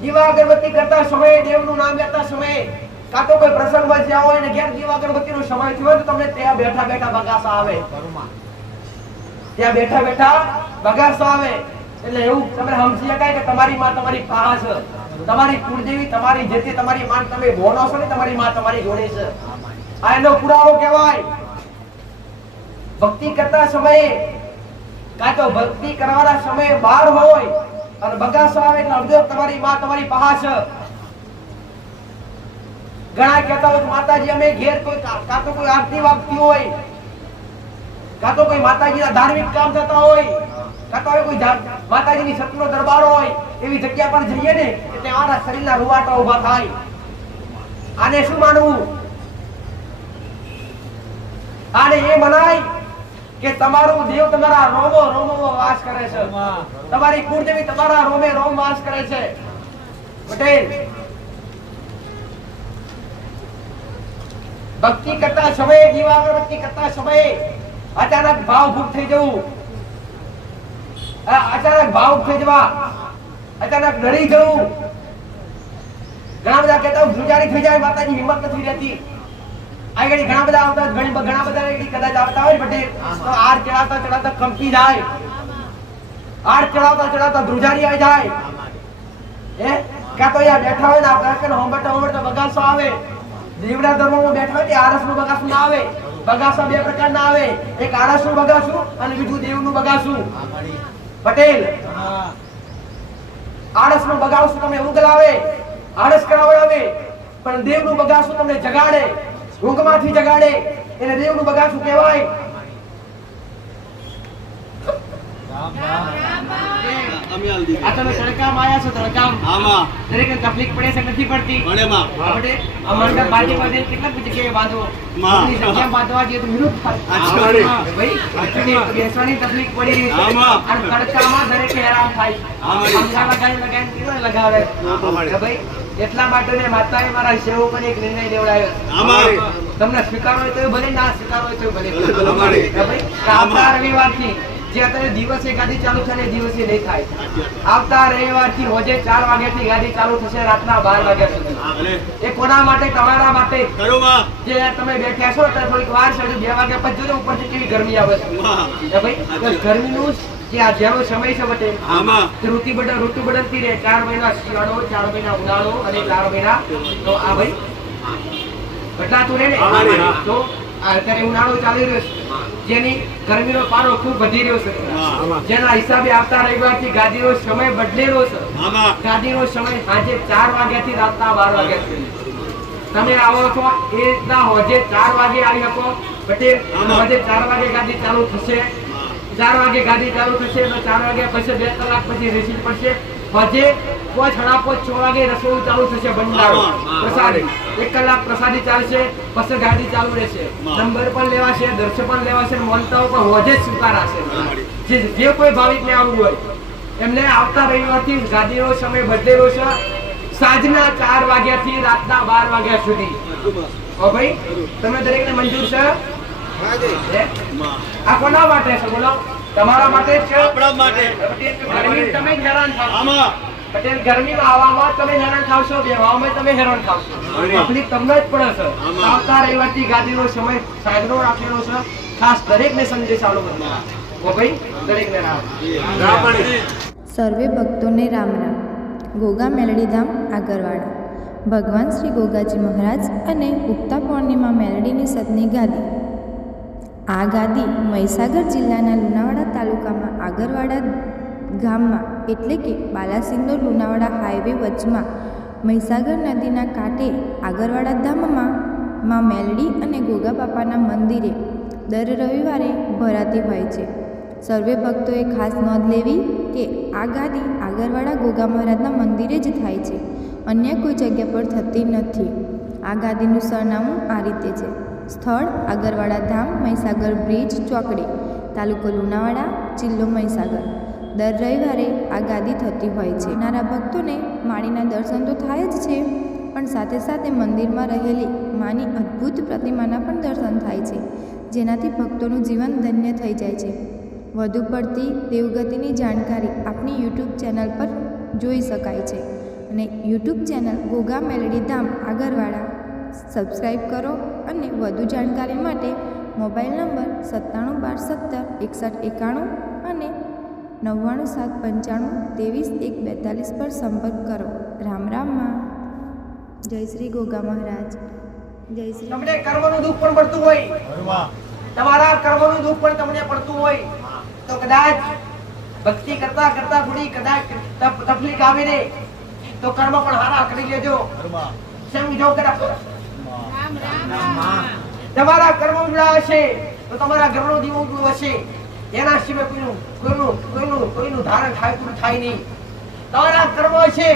દીવા અગરબત્તી કરતા સમયે દેવનું નામ લેતા સમયે કાં તો કોઈ પ્રસંગમાં જ્યાં હોય ને ઘેર દીવા અગરબત્તીનો સમય થયો તો તમને ત્યાં બેઠા બેઠા બગાસા આવે, ત્યાં બેઠા બેઠા બગાસા આવે. એટલે એવું તમે સમજી શકાય કે તમારી માં તમારી પાસે છે, તમારી કુળદેવી તમારી જેથી તમારી માં તમે બોનો છો ને તમારી માં તમારી જોડે છે. આ એનો પુરાવો કહેવાય. ભક્તિ કરતા સમયે કાં તો ભક્તિ કરવાના સમયે બહાર હોય અને બગાસો આવે એટલે અડધો તમારી માં તમારી પાસે છે. ઘણા કહેતા હોય માતાજી અમે ઘેર કોઈ કાં તો કોઈ આરતી વાગતી હોય, કાં તો કોઈ માતાજીના ધાર્મિક કામ થતા હોય, કાં તો કોઈ માતાજીની સતનો દરબાર હોય, એવી જગ્યા પર જઈએ ને એટલે આના શરીરના રૂવાટા ઊભા થાય. આને શું માનવું? આને એ મનાય કે તમારું દેવ તમારા રોમો રોમોમાં વાસ કરે છે, તમારી કુળદેવી તમારા રોમે રોમ વાસ કરે છે. પટેલ ભક્તિ કરતા સમયે દીવા અગરબત્તી કરતા સમયે અચાનક ભાવભૂત થઈ જવું, અચાનક ભાવુક થઈ જવા, અચાનક ડરી જવું. ઘણા બધા કહેતા ધ્રુજારી થઈ જાય, માતાજી હિંમત નથી રહેતી. આગળ ઘણા બધા આવતા, ઘણા બધા કદાચ આવતા હોય પટેલ તો આર ચડાવતા ચડાવતા કંપી જાય, આર ચડાવતા ચડાવતા ધ્રુજારી આવી જાય. કાં તો અહીંયા બેઠા હોય ને આપણે હોંબટા બગાસો આવે. દેવડા ધર્મમાં બેઠા હોય તે આરસનું બગાસું ના આવે. બગાસા બે પ્રકારના આવે, એક આરસનું બગાસું અને બીજું દેવનું બગાસું. પટેલ આળસનું બગાસું તમને ઊંઘ લાવે, આળસ કરાવે, પણ દેવનું બગાસું તમને જગાડે, ઊંઘમાંથી જગાડે, એને દેવનું બગાસું કહેવાય. આ તમે તડકામાં આયા છો, તડકામાં દરેકને તકલીફ પડે છે નથી પડતી? આ મંડપ બાજે બાજે કેટલા જગ્યાએ બાંધો, જગ્યા બાંધવા જઈએ તો વિરુદ્ધ થાય ભાઈ. બેસવાની તકલીફ પડી અને તડકામાં દરેકે હેરાન થાય. પંખા લગાવીને લગાવે ભાઈ. એટલા માટે માતાએ મારા સેવકોને એક નિર્ણય લેવડાવ્યો, તમને સ્વીકારો હોય તો ભલે, ના સ્વીકારો હોય તો ભલે. આવતા રવિવારથી જે અત્યારે દિવસે ગાડી ચાલુ છે ને દિવસે નહીં થાય. આવતા રવિવારથી રોજે 4 વાગ્યાથી ગાડી ચાલુ થશે રાતના 12 વાગ્યા સુધી. એ કોના માટે? તમારા માટે. જે તમે બેઠા છો થોડીક વાર છે, 2 વાગ્યા પછી જો ઉપરથી કેવી ગરમી આવે છે ભાઈ. ગરમીનું જે આ જેનો સમય છે બટે ઋતુ બદલતી રહે. 4 મહિના શિયાળો, 4 મહિના ઉનાળો અને 4 મહિના તો આ ભાઈ બદલાતું રહે ને. તો અત્યારે ઉનાળો ચાલી રહ્યો છે, જેની ગરમીનો પારો ખૂબ વધી રહ્યો છે, જેના હિસાબે આવતા રવિવારથી ગાડીનો સમય બદલેલો છે. ગાડીનો સમય સાંજે 4 વાગ્યાથી રાતના 12 વાગ્યા સુધી. તમે આવો છો એ રીતના હોજે 4 વાગે આવી શકો પટેલ. હોજે 4 વાગે ગાડી ચાલુ થશે, 4 વાગે ગાડી ચાલુ થશે તો 4 વાગ્યા પછી 2 કલાક પછી રેસી પડશે. હોજે 5:30 6 વાગે રસોઈ ચાલુ થશે, ભંડારો પ્રસાદી 1 કલાક પ્રસાદી ચાલશે, પછી ગાડી ચાલુ રહેશે. નંબર પણ લેવાશે, દર્શન પણ લેવાશે, મોનતાઓ પણ હોજે સ્વીકારાશે. જે કોઈ ભાવિકને આવવું હોય એમને આવતા રવિવારથી ગાડીનો સમય બદલેલો છે, સાંજના 4 વાગ્યાથી રાતના 12 વાગ્યા સુધી. ઓ ભાઈ તમે દરેકને મંજૂર છે? આ કોના માટે છે બોલો? તમારા માટે છે, આપણા માટે. ગરમી તમે હેરાન થાવ પટેલ, ગરમીમાં આવવામાં તમે હેરાન થાવશો, બેવામાં તમે હેરાન થાવશો. તકલીફ તમને જ પડે છે. આવતા રવિવારથી ગાડીનો સમય સાંજનો રાખેલો છે, ખાસ દરેકને સંદેશ આલો કરવા. ઓ ભાઈ દરેકને રામ. સર્વે ભક્તોને રામ રામ. ગોગા મેલડીધામ આગરવાડા. ભગવાન શ્રી ગોગાજી મહારાજ અને ઉગતા પૂર્ણિમા મેલડીની સતની ગાદી. આ ગાદી મહીસાગર જિલ્લાના લુણાવાડા તાલુકામાં આગરવાડા ગામમાં એટલે કે બાલાસિનોર લુણાવાડા હાઈવે વચમાં મહીસાગર નદીના કાંઠે આગરવાડા ધામમાં માં મેલડી અને ગોગા બાપાના મંદિરે દર રવિવારે ભરાતી હોય છે. સર્વે ભક્તોએ ખાસ નોંધ લેવી કે આ ગાદી આગરવાડા ગોગા મહારાજના મંદિરે જ થાય છે, અન્ય કોઈ જગ્યા પર થતી નથી. આ ગાદીનું સરનામું આ રીતે છે: સ્થળ આગરવાડા ધામ, મહીસાગર બ્રિજ ચોકડી, તાલુકો લુણાવાડા, જિલ્લો મહીસાગર. દર રવિવારે આ ગાદી થતી હોય છે. નાના ભક્તોને માળીના દર્શન તો થાય જ છે, પણ સાથે સાથે મંદિરમાં રહેલી માની અદ્ભુત પ્રતિમાના પણ દર્શન થાય છે, જેનાથી ભક્તોનું જીવન ધન્ય થઈ જાય છે. વધુ પડતી દેવગતિની જાણકારી આપણી યુટ્યુબ ચેનલ પર જોઈ શકાય છે. અને યુટ્યુબ ચેનલ ગોગા મેલડી ધામ આગરવાડા સબસ્ક્રાઈબ કરો અને વધુ જાણકારી માટે મોબાઈલ નંબર 9712176191 અને 9975523142 પર સંપર્ક કરો. રામ રામમાં. જય શ્રી ગોગા મહારાજ. જય શ્રી. તમને કર્મનું દુઃખ પણ પડતું હોય, તમારા કર્મનું દુઃખ પણ તમને પડતું હોય તો કદાચ ભક્તિ કરતા કરતા થોડી કદાચ તકલીફ આવે ને તો કર્મ પણ હારા કરી લેજો. સમજો કરા તમારા કર્મ ઉડા હશે તો તમારા ઘરનો દીવો ઉડ્યો હશે, એના સિવાય કોઈનું ધારણ થાય પૂરું થાય નહીં. તમારા કર્મ હશે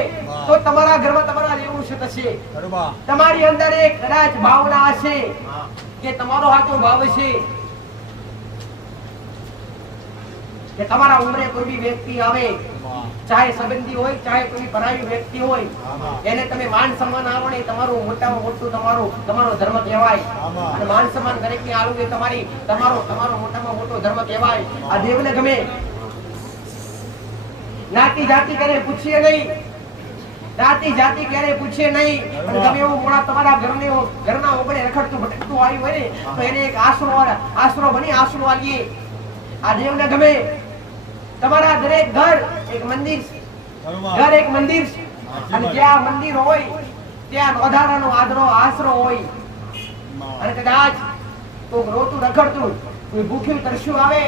તો તમારા ઘરમાં તમારા લેવું છે થશે. તમારી અંદર એક કદાચ ભાવના હશે કે તમારો હાથો ભાવ છે કે તમારા ઉંમરે કોઈ બી વ્યક્તિ આવે, ચાહે સંબંધી હોય ચાહે કોઈ પરાઈ વ્યક્તિ હોય, એને તમે માન સન્માન આપો ને તમારું મોટામાં મોટું તમારો ધર્મ કહેવાય. અને માન સન્માન દરેકને આપવું એ તમારો મોટામાં મોટો ધર્મ કહેવાય. આ દેવને ગમે. નાતી જાતિ કરે પૂછીએ નહીં, નાતી જાતિ કરે પૂછીએ નહીં. અને તમે એવું મોડા તમારા ઘરના ઓગણે રખડતું ભટકતું આવ્યું હોય ને તો એને એક આશરો બની આશરો આલીએ. આ દેવને ગમે. તમારા દરેક ઘર એક મંદિર છે અને જ્યાં મંદિર હોય ત્યાં વધારાનો આશરો હોય. અને કદાચ કોઈ રોતું રખડતું કોઈ ભૂખ્યું તરસ્યું આવે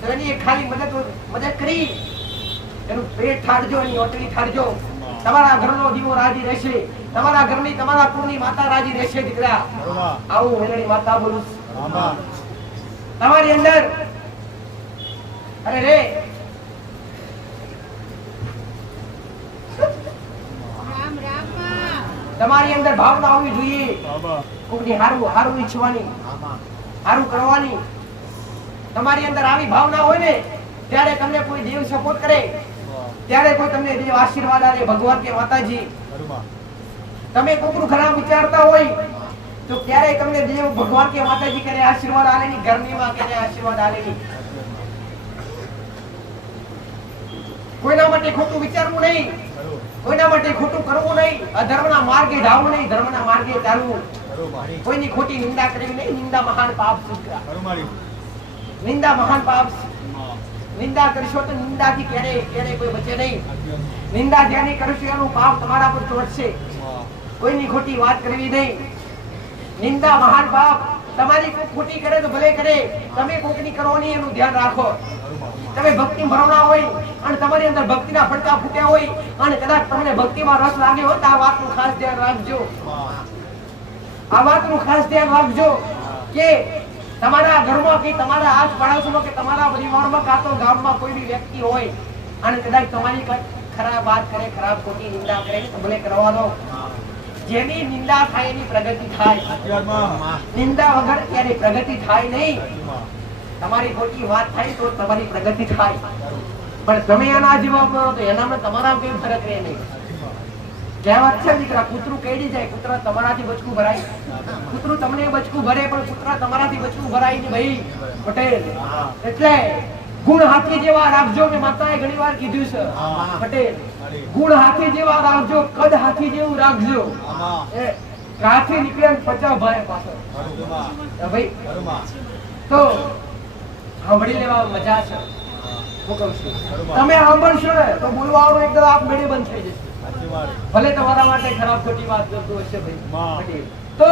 તો એની ખાલી મદદ કરી એનું પેટ ઠારજો, એની ઓટલી ઠારજો. તમારા ઘરનો દીવો રાજી રહેશે, તમારા ઘરની તમારા કુળની માતા રાજી રહેશે. દીકરા આવું મેલડી માતા બોલું તમારી અંદર. અરે રે તમારી અંદર ભાવના હોવી જોઈએ કોઈની હારું ઈચ્છવાની, હારું કરવાની. તમારી અંદર આવી ભાવના હોય ને ત્યારે તમને કોઈ દેવ સપોર્ટ કરે, ત્યારે કોઈ તમને દેવ આશીર્વાદ આપે, ભગવાન કે માતાજી. તમે કોકનું ખરાબ વિચારતા હોય તો ત્યારે તમને દેવ ભગવાન કે માતાજી કરે આશીર્વાદ આલે ની, ઘરની માં કરે આશીર્વાદ આલે ની. કોઈના માટે ખોટું વિચારવું નહીં, કોઈના માટે ખોટું કરવું નહીં, અધર્મના માર્ગે ધાવવું નહીં, ધર્મના માર્ગે ચાલવું. કોઈની ખોટી નિંદા કરવી નહીં. નિંદા મહાન પાપ છે. નિંદા મહાન પાપ છે. નિંદા કરશો તો નિંદાથી ક્યારે કોઈ બચે નહીં. નિંદા જ્યાંની કરશો એનું પાપ તમારા પર ચોટશે. કોઈની ખોટી વાત કરવી નહીં. નિંદા મહાન પાપ. તમારી કોઈ ખોટી કરે તો ભલે કરે, તમે કોકની કરો નહીં એનું ધ્યાન રાખો. તમે ભક્તિ ભરવણા હોય અને તમારી અંદર ભક્તિના ફડકા ફૂટ્યા હોય અને કદાચ તમને ભક્તિમાં રસ લાગ્યો હોય તો આ વાતનું ખાસ ધ્યાન રાખજો. આ વાતનું ખાસ ધ્યાન રાખજો કે તમારા ઘરમાં કે તમારા આસ પડોશમાં કે તમારા પરિવારમાં કાં તો ગામમાં કોઈ બી વ્યક્તિ હોય અને કદાચ તમારી ખરાબ વાત કરે, ખરાબ ખોટી નિંદા કરે તો ભલે કરવા દો. જેની નિંદા થાય એની પ્રગતિ થાય. નિંદા વગર ક્યારે પ્રગતિ થાય નહીં. તમારી ખોટી વાત થાય તો તમારી પ્રગતિ થાય, પણ તમે એના જેવા કરો તો એનામાં તમારા કોઈ ફરક રહે નહીં. કહેવત છે દીકરા, કૂતરું કેડી જાય, કૂતરા તમારાથી બચકું ભરાય. કૂતરું તમને બચકું ભરે પણ કૂતરા તમારાથી બચકું ભરાય નહીં ભાઈ પટેલ. એટલે ગુણ હાથી જેવા રાખજો. મેં માતાએ ઘણીવાર કીધું છે પટેલ, ગુણ હાથી જેવા રાખજો, કદ હાથી જેવું રાખજો. હાથી નીકળ્યા 50 ભાઈ પાછળ ભાઈ તો સાંભળી લેવા મજા છે. હું કહું છું તમે સાંભળશો ને તો બોલવાનું એકદમ આપમેળે બંધ થઈ જશે. ભલે તમારા માટે ખરાબ ખોટી વાત કરતો હશે ભાઈ તો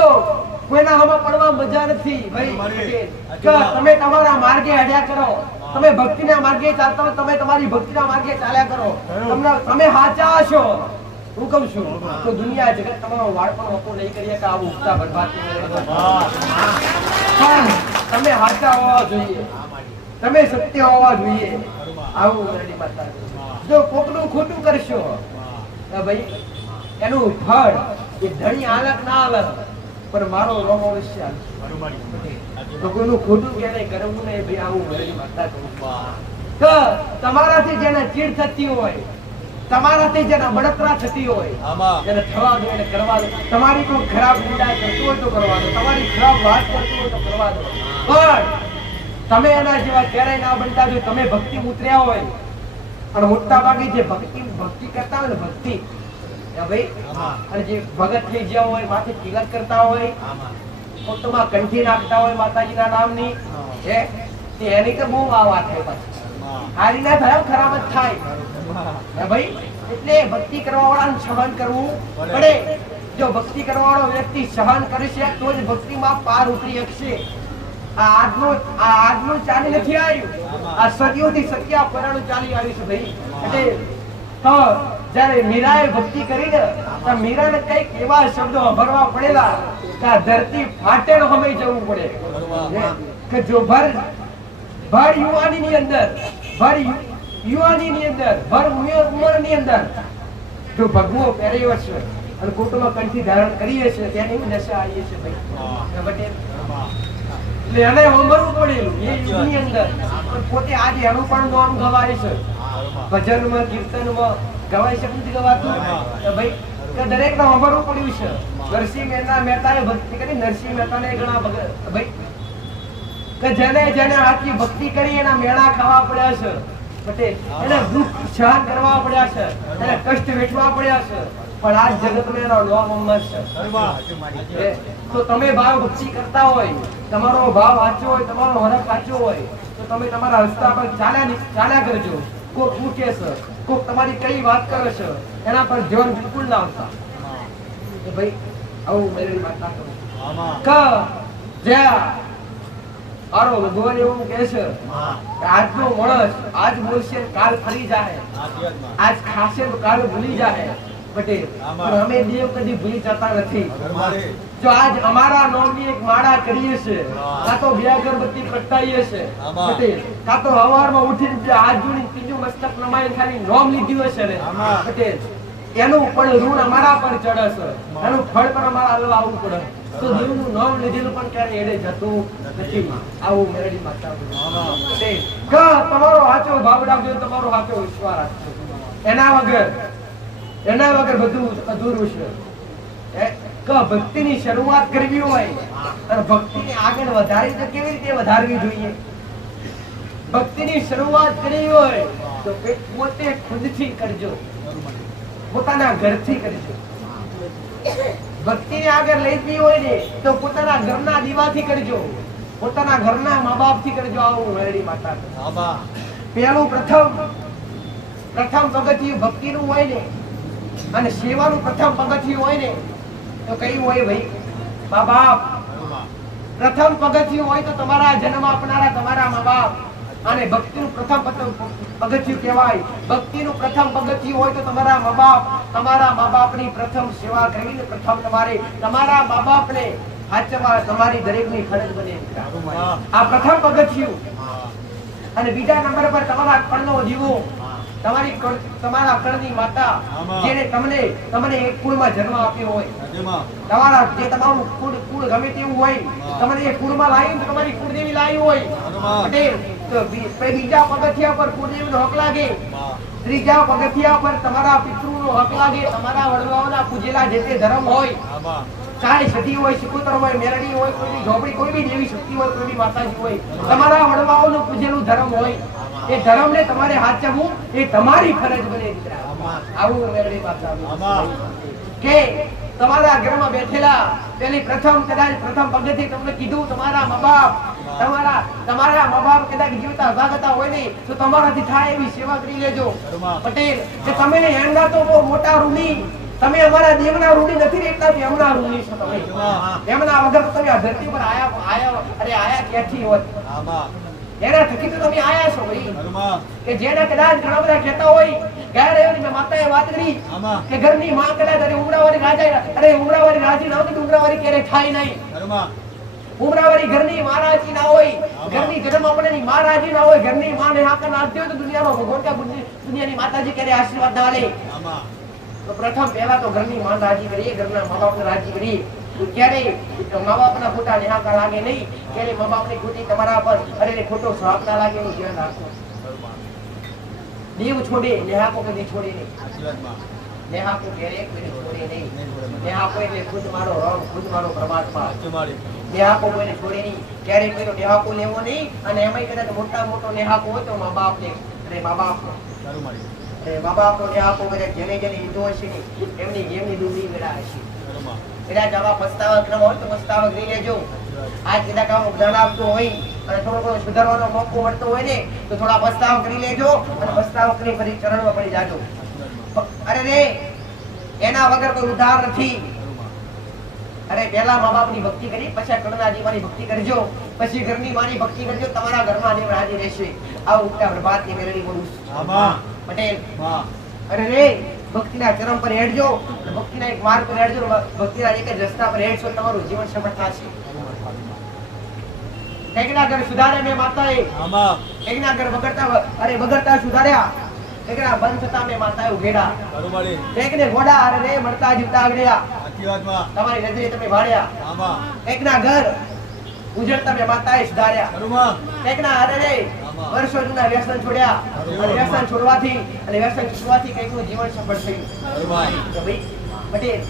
કોઈના હવા પડવા મજા નથી ભાઈ. તમે તમારા માર્ગે હડ્યા કરો, તમે ભક્તિના માર્ગે ચાલતા હો, તમે તમારી ભક્તિના માર્ગે ચાલ્યા કરો. તમે સાચા હશો. હું કહું છું તો દુનિયા જગત તમારો વાળ પણ વપો નહીં કરીએ કે આવું ઉગતા બરબાદ તમે સાચા હોવા જોઈએ, તમે સત્ય હોવા જોઈએ. આવું જો કોકનું ખોટું કરશો ભાઈ એનું ફળ એ ધણી આલક ના આલક પણ મારો રોમ અવશ્ય. તો કોઈનું ખોટું ક્યારે કરવું નહીં ભાઈ. આવું મારી માતા તો તમારાથી જેને ચીડ થતી હોય, તમારાથી જેને બળતરા થતી હોય એને થવા દો, એને કરવા દો. તમારી કોઈ ખરાબ નિંદા કરતું હોય તો કરવા દો, તમારી ખરાબ વાત કરતું હોય તો કરવા દો. પણ તમે એના જેવા ક્યારેય ના બનતા. જો તમે ભક્તિ ઉતર્યા હોય અને મોટા ભાગે જે ભક્તિ કરતા હોય ને ભક્તિ ભાઈ અને જે ભગત થઈ ગયા હોય માથે તિલક કરતા હોય ફોટોમાં કંઠી નાખતા હોય માતાજીના નામની એની તો બહુ વાત થાય પાછી હારી ના થાય ખરાબ જ થાય ભાઈ એટલે ભક્તિ કરવા વાળાનું સહન કરવું પડે જો ભક્તિ કરવા વાળો વ્યક્તિ સહન કરે છે તો જ ભક્તિમાં પાર ઉતરી શકશે આજનું ચાલી નથી આવ્યું આ સદીઓથી સત્યા પરાણું ચાલી આવ્યું છે ભાઈ એટલે તો જ્યારે મીરાએ ભક્તિ કરી ને તો મીરાને કઈક એવા શબ્દો ભરવા પડેલા કે આ ધરતી ફાટેલો હમે જવું પડે કે જો ભર યુવાનીની અંદર ભર ઉંમરની અંદર જો ભગવો પહેર્યો છે અને કોટમાં કંઠી ધારણ કરીએ છે તેની દશા આવી છે ભાઈ એટલે એને હોમરવું પડેલું એ યુગની અંદર પોતે આજે એનું પણ નામ ગવાય છે ભજનમાં કીર્તનમાં ગવાય છે નથી ગવાતું ભાઈ કે દરેક ને હોમરવું પડ્યું છે નરસિંહ મહેતાએ ભક્તિ કરી નરસિંહ મહેતાને ઘણા ભાઈ કે જેને આટલી ભક્તિ કરી એના મેળા ખાવા પડ્યા છે પટેલ એને દુઃખ સહન કરવા પડ્યા છે એને કષ્ટ વેઠવા પડ્યા છે પણ આ જગતમાં એનો નામ અમર છે તો તમે ભાવ ભક્તિ કરતા હોય તમારો ભાવ વાંચો હોય તમારો હરખ વાંચો હોય તો તમે તમારા રસ્તા પર ચાલ્યા કરજો કોક મૂકે છે કોક તમારી કઈ વાત કરે છે એના પર ધ્યાન બિલકુલ ના આવતા ભાઈ આવું મેરી વાત ના કરો જ્યાં આરો ભગવાન એવું કહે છે આજનો માણસ આજ બોલશે કાલ ફરી જાય આજ ખાશે તો કાલ ભૂલી જાય પટેલ પણ અમે દેવ કદી ભૂલી જતા નથી જો આજ અમારા નામની એક માળા કરીએ છે કાં તો બે અગરબત્તી પ્રગટાઈએ છે પટેલ કાં તો સવારમાં ઉઠીને હાથ જોડીને ત્રીજું મસ્તક નમાઈને ખાલી નામ લીધું હશે ને પટેલ એનું પણ ઋણ અમારા પર ચડે છે એનું ફળ પણ અમારા લેવા આવવું પડે તો દેવનું નામ લીધેલું પણ ક્યારે એડે જતું નથી આવું મેરડી માતા તમારો સાચો ભાવ રાખજો તમારો સાચો વિશ્વાસ રાખજો એના વગર બધું અધૂરું છે ભક્તિની શરૂઆત કરવી હોય અને ભક્તિને આગળ વધારી તો કેવી રીતે વધારવી જોઈએ ભક્તિની શરૂઆત કરવી હોય તો પોતે ખુદથી કરજો પોતાના ઘરથી કરજો ભક્તિને આગળ લઈ જવી હોય ને તો પોતાના ઘરના દીવાથી કરજો પોતાના ઘરના મા બાપ થી કરજો આવું મેરડી માતા પેલું પ્રથમ પગથિયું ભક્તિનું હોય ને અને સેવાનું પ્રથમ પગથિયું હોય ને તો કયું હોય ભાઈ મા બાપ પ્રથમ પગથિયું હોય તો તમારા જન્મ આપનારા તમારા મા બાપ અને ભક્તિનું પ્રથમ પગથિયું કહેવાય ભક્તિનું પ્રથમ પગથિયું હોય તો તમારા મા બાપની પ્રથમ સેવા કરીને પ્રથમ તમારા મા બાપને સાચવવા તમારી દરેકની ફરજ બને આ પ્રથમ પગથિયું અને બીજા નંબર પર તમારા કણનો જીવો તમારા કણની માતા જેને તમને એક કુળમાં જન્મ આપ્યો હોય તમારું કુળ ગમે તેવું હોય તમને એ કુળમાં લાવી તો તમારી કુળદેવી લાવી હોય પટેલ તો બીજા પગથિયા પર કુળદેવીનો હક લાગે ત્રીજા પગથિયા પર તમારા પિતૃનો હક લાગે તમારા વડવાઓના પૂજેલા જે તે ધર્મ હોય ચાહે સતી હોય સિકોતર હોય મેરડી હોય કોઈ ઝોપડી કોઈ બી દેવી શક્તિ હોય કોઈ બી માતાજી હોય તમારા વડવાઓનું પૂજેલું ધર્મ હોય એ ધર્મને તમારે સાચવવું એ તમારી ફરજ બને દીકરા આવું મેરડી માતા કે તમારા ઘરમાં બેઠેલા પેલી પ્રથમ પગથી તમને કીધું તમારા મા બાપ કદાચ જીવતા ભાગતા હોય ને તો તમારાથી થાય એવી સેવા કરી લેજો પટેલ કે તમે એમના તો બહુ મોટા ઋણી તમે અમારા દેવના ઋણી નથી રહેતા એમના ઋણી છો તમે એમના વગર તો તમે આ ધરતી પર આયા ક્યાંથી હોત એના થકી તો તમે આયા છો ભાઈ કે જેના કદાચ ઘણા બધા કહેતા હોય ક્યારે એની માતાએ વાત કરી કે ઘરની માં કદાચ ઉમરાવાળી રાજી ના હોય ઉમરાવાળી ક્યારે થાય નહીં ઉમરાવાળી ઘરની મહારાજી ના હોય ઘરની જન્મ આપણેની મહારાજી ના હોય ઘરની માં ને હાથ ના આપતી હોય તો દુનિયામાં ભગવાન કા દુનિયાની માતાજી ક્યારે આશીર્વાદ ના લે તો પ્રથમ પહેલા તો ઘરની માં રાજી કરીએ ઘરના મા બાપને રાજી કરીએ ક્યારે મા બાપના ખોટા નિહાકા લાગે નહીં ક્યારે મા બાપની ખોટી તમારા પર ખોટો શ્રાપ ના લાગે એનું ધ્યાન રાખો દેવ છોડે નિહાકો કદી છોડે નહીં નિહાકો ક્યારે કોઈ છોડે નહીં નિહાકો એટલે ખુદ મારો રંગ ખુદ મારો પરમાત્મા નિહાકો કોઈને છોડે નહીં ક્યારે કોઈનો નિહાકો લેવો નહીં અને એમાંય કદાચ મોટો નિહાકો હોય તો મા બાપને અને મા બાપ બાબા આપો ને આપો કરે જેને જેને હિંદુ હશે ને એમની દુબળી વેળા હશે. એટલે જવા પસ્તાવા ક્રમ હોય તો પસ્તાવા કરી લેજો. આ કીધા કામ જ્ઞાન આપતું હોય અને થોડો સુધારવાનો મોકો મળતો હોય ને તો થોડા પસ્તાવા કરી લેજો અને પસ્તાવા કરી ફરી ચરણમાં પડી જાજો. અરે રે એના વગર કોઈ ઉદ્ધાર નથી. અરે પહેલા મા બાપની ભક્તિ કરી, પછી કરુણાજી માની ભક્તિ કરજો, પછી ઘરની માની ભક્તિ કરજો, તમારા ઘરમાં દેવ રાજી રહેશે. આવું ઉક્તા પ્રભાતની મેલડી બોલું પટેલ. અરે રે ભક્તિના ચરમ પર હેડજો, ભક્તિના એક માર્ગ પર હેડજો, ભક્તિના એક જ રસ્તા પર હેડશો, તમારું જીવન સફળ થશે. એકના ઘર સુધારે મેં માતાએ, એકના ઘર બગડતા સુધાર્યા, એકના બંધ થતા મેં માતાએ ઉઘેડા, એકને ઘોડા અરે રે મળતા જીવતા આગળ્યા, તમારી નજરે તમે ભાળ્યા. એકના ઘર ઉજળતા મેં માતાએ સુધાર્યા, એકના અરે રે વર્ષો જૂના વ્યસન છોડ્યા, અને વ્યસન છોડવાથી કઈકનું જીવન સફળ થયું. પટેલ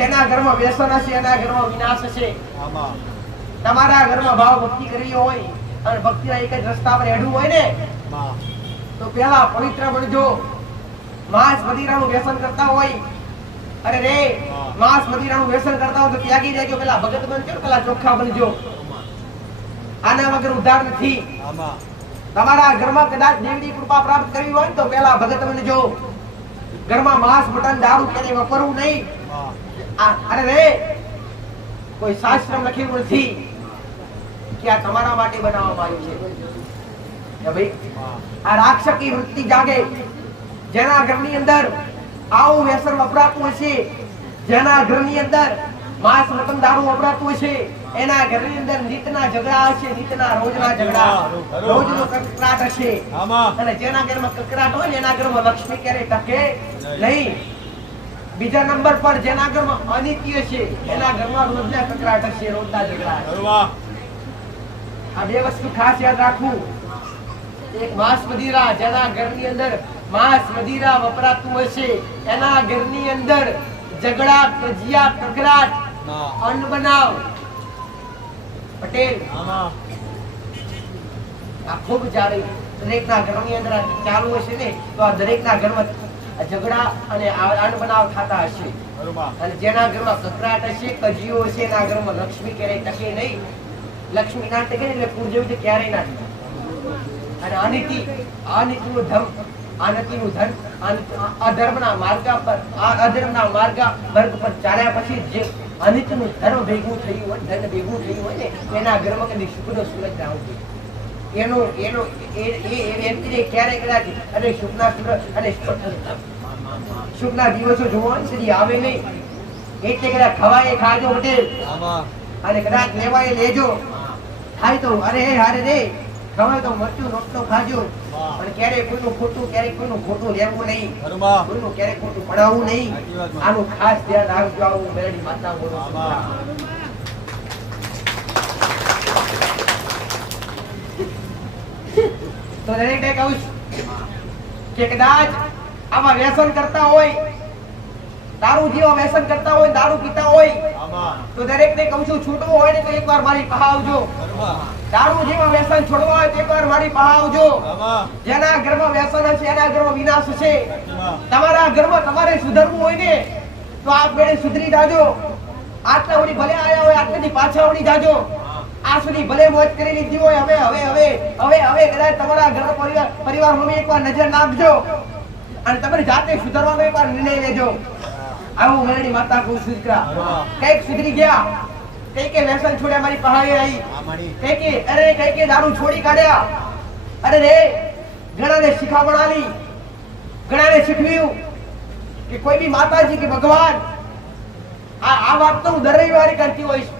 જેના ઘરમાં વ્યસન હશે એના ઘરમાં વિનાશ હશે. તમારા ઘરમાં ભાવ ભક્તિ કરવી હોય અને ભક્તિના એક જ રસ્તા પર હેડવું હોય ને તો પેલા પવિત્ર બનજો. માંસ મદિરાનું વ્યસન કરતા હોય, અરે રે માંસ મદિરાનું વ્યસન કરતા હોય તો ત્યાગી દેજો. પેલા ભગત બનજો, પેલા ચોખ્ખા બનજો. આના વગર ઉદ્ધાર નથી. તમારા ઘરમાં કદાચ દેવની કૃપા પ્રાપ્ત કરવી હોય તો પેલા ભગત બનજો. ઘરમાં માંસ મટન દારૂ ક્યારે વાપરવું નહીં. અરે રે કોઈ શાસ્ત્રમાં લખેલું નથી કે આ તમારા માટે બનાવવામાં આવ્યું છે. ભાઈ આ રાક્ષસી વૃત્તિ જાગે, જેના ઘરની અંદર આવું વ્યસન વપરાતું હશે, જેના ઘરની અંદર માંસ મટન દારૂ વપરાતું હશે, એના ઘરની અંદર નિતના ઝઘડા હશે, નિતના રોજના ઝઘડા, રોજનો કકરાટ હશે. અને જેના ઘરમાં કકરાટ હોય એના ઘરમાં લક્ષ્મી ક્યારે ટકે નહીં. બીજા નંબર પર જેના ઘરમાં અનિત્ય છે એના ઘરમાં રોજના કકરાટ હશે, રોજના ઝઘડા. આ બે વસ્તુ ખાસ યાદ રાખવું. એક માંસ મદિરા, જેના ઘરની અંદર માંસ મદિરા વપરાતું હશે એના ઘરની અંદર ઝઘડા, કજિયા, કકરાટ, અન્ન બનાવ. પટેલ આ ખૂબ જારી દરેકના ઘરની અંદર ચાલુ હશે ને તો આ દરેકના ઘરમાં ઝઘડા અને અન્ન બનાવ થતા હશે. અને જેના ઘરમાં કકરાટ હશે, કજિયો હશે, એના ઘરમાં લક્ષ્મી ક્યારેય ટકે નહીં. લક્ષ્મી ના ટકે એટલે પૂજ્ય ક્યારેય ના ટકે. અને અનિતિનું ધન, અધર્મના માર્ગ પર ચાલ્યા પછી જે અનિતનું ધર્મ ભેગું થયું હોય, ધન ભેગું થયું હોય ને એના ઘરમાં કદી શુભનો સૂરજ ના ઉગે. એનો વ્યક્તિને ક્યારે કદાચ અને શુભના સૂરજ અને શુભના દિવસો જોવા સુધી આવે નહીં. એટલે કદાચ ખવાય ખાજો પટેલ, અને કદાચ લેવાય લેજો. ખાય તો અરે હારે રે ખવાય તો મરચું રોટલો ખાજો. પણ ક્યારેય કોઈનું ખોટું લેવું નહીં, કોઈનું ક્યારેય ખોટું પડાવવું નહીં. આનું ખાસ ધ્યાન રાખજો. આવું મેલડી માતા બોલું. તો દરેકને કહું છું કે કદાચ આવા વ્યસન કરતા હોય, દારૂ જેવા વ્યસન કરતા હોય, દારૂ પીતા હોય તો દરેકને કહું છું છૂટવું હોય ને તો એકવાર મારી પાસે આવજો. દારૂ જેવા વ્યસન છોડવા હોય તો એકવાર મારી પાસે આવજો. જેના ઘરમાં વ્યસન હશે એના ઘરમાં વિનાશ હશે. તમારા ઘરમાં તમારે સુધરવું હોય ને તો આપ મેળે સુધરી જાજો. આટલા વળી ભલે આયા હોય આટલાથી પાછા વળી જાજો. આ સુધી ભલે મોજ કરી લીધી હોય, હવે કદાચ તમારા ઘર પરિવાર માં એકવાર નજર નાખજો અને તમારી જાતે સુધારવાનો એકવાર નિર્ણય લેજો. આવું મેલડી માતા કો સુધરા કઈક સુધરી ગયા, કઈકે વ્યસન છોડ્યા મારી પહાડી આવી, કઈકે દારૂ છોડી કાઢ્યા. અરે રે ઘણાને શિખામણ આલી, ઘણાને શીખવ્યું કે કોઈ બી માતાજી કે ભગવાન, આ વાત તો હું દર રવિવારે કરતી હોઈશ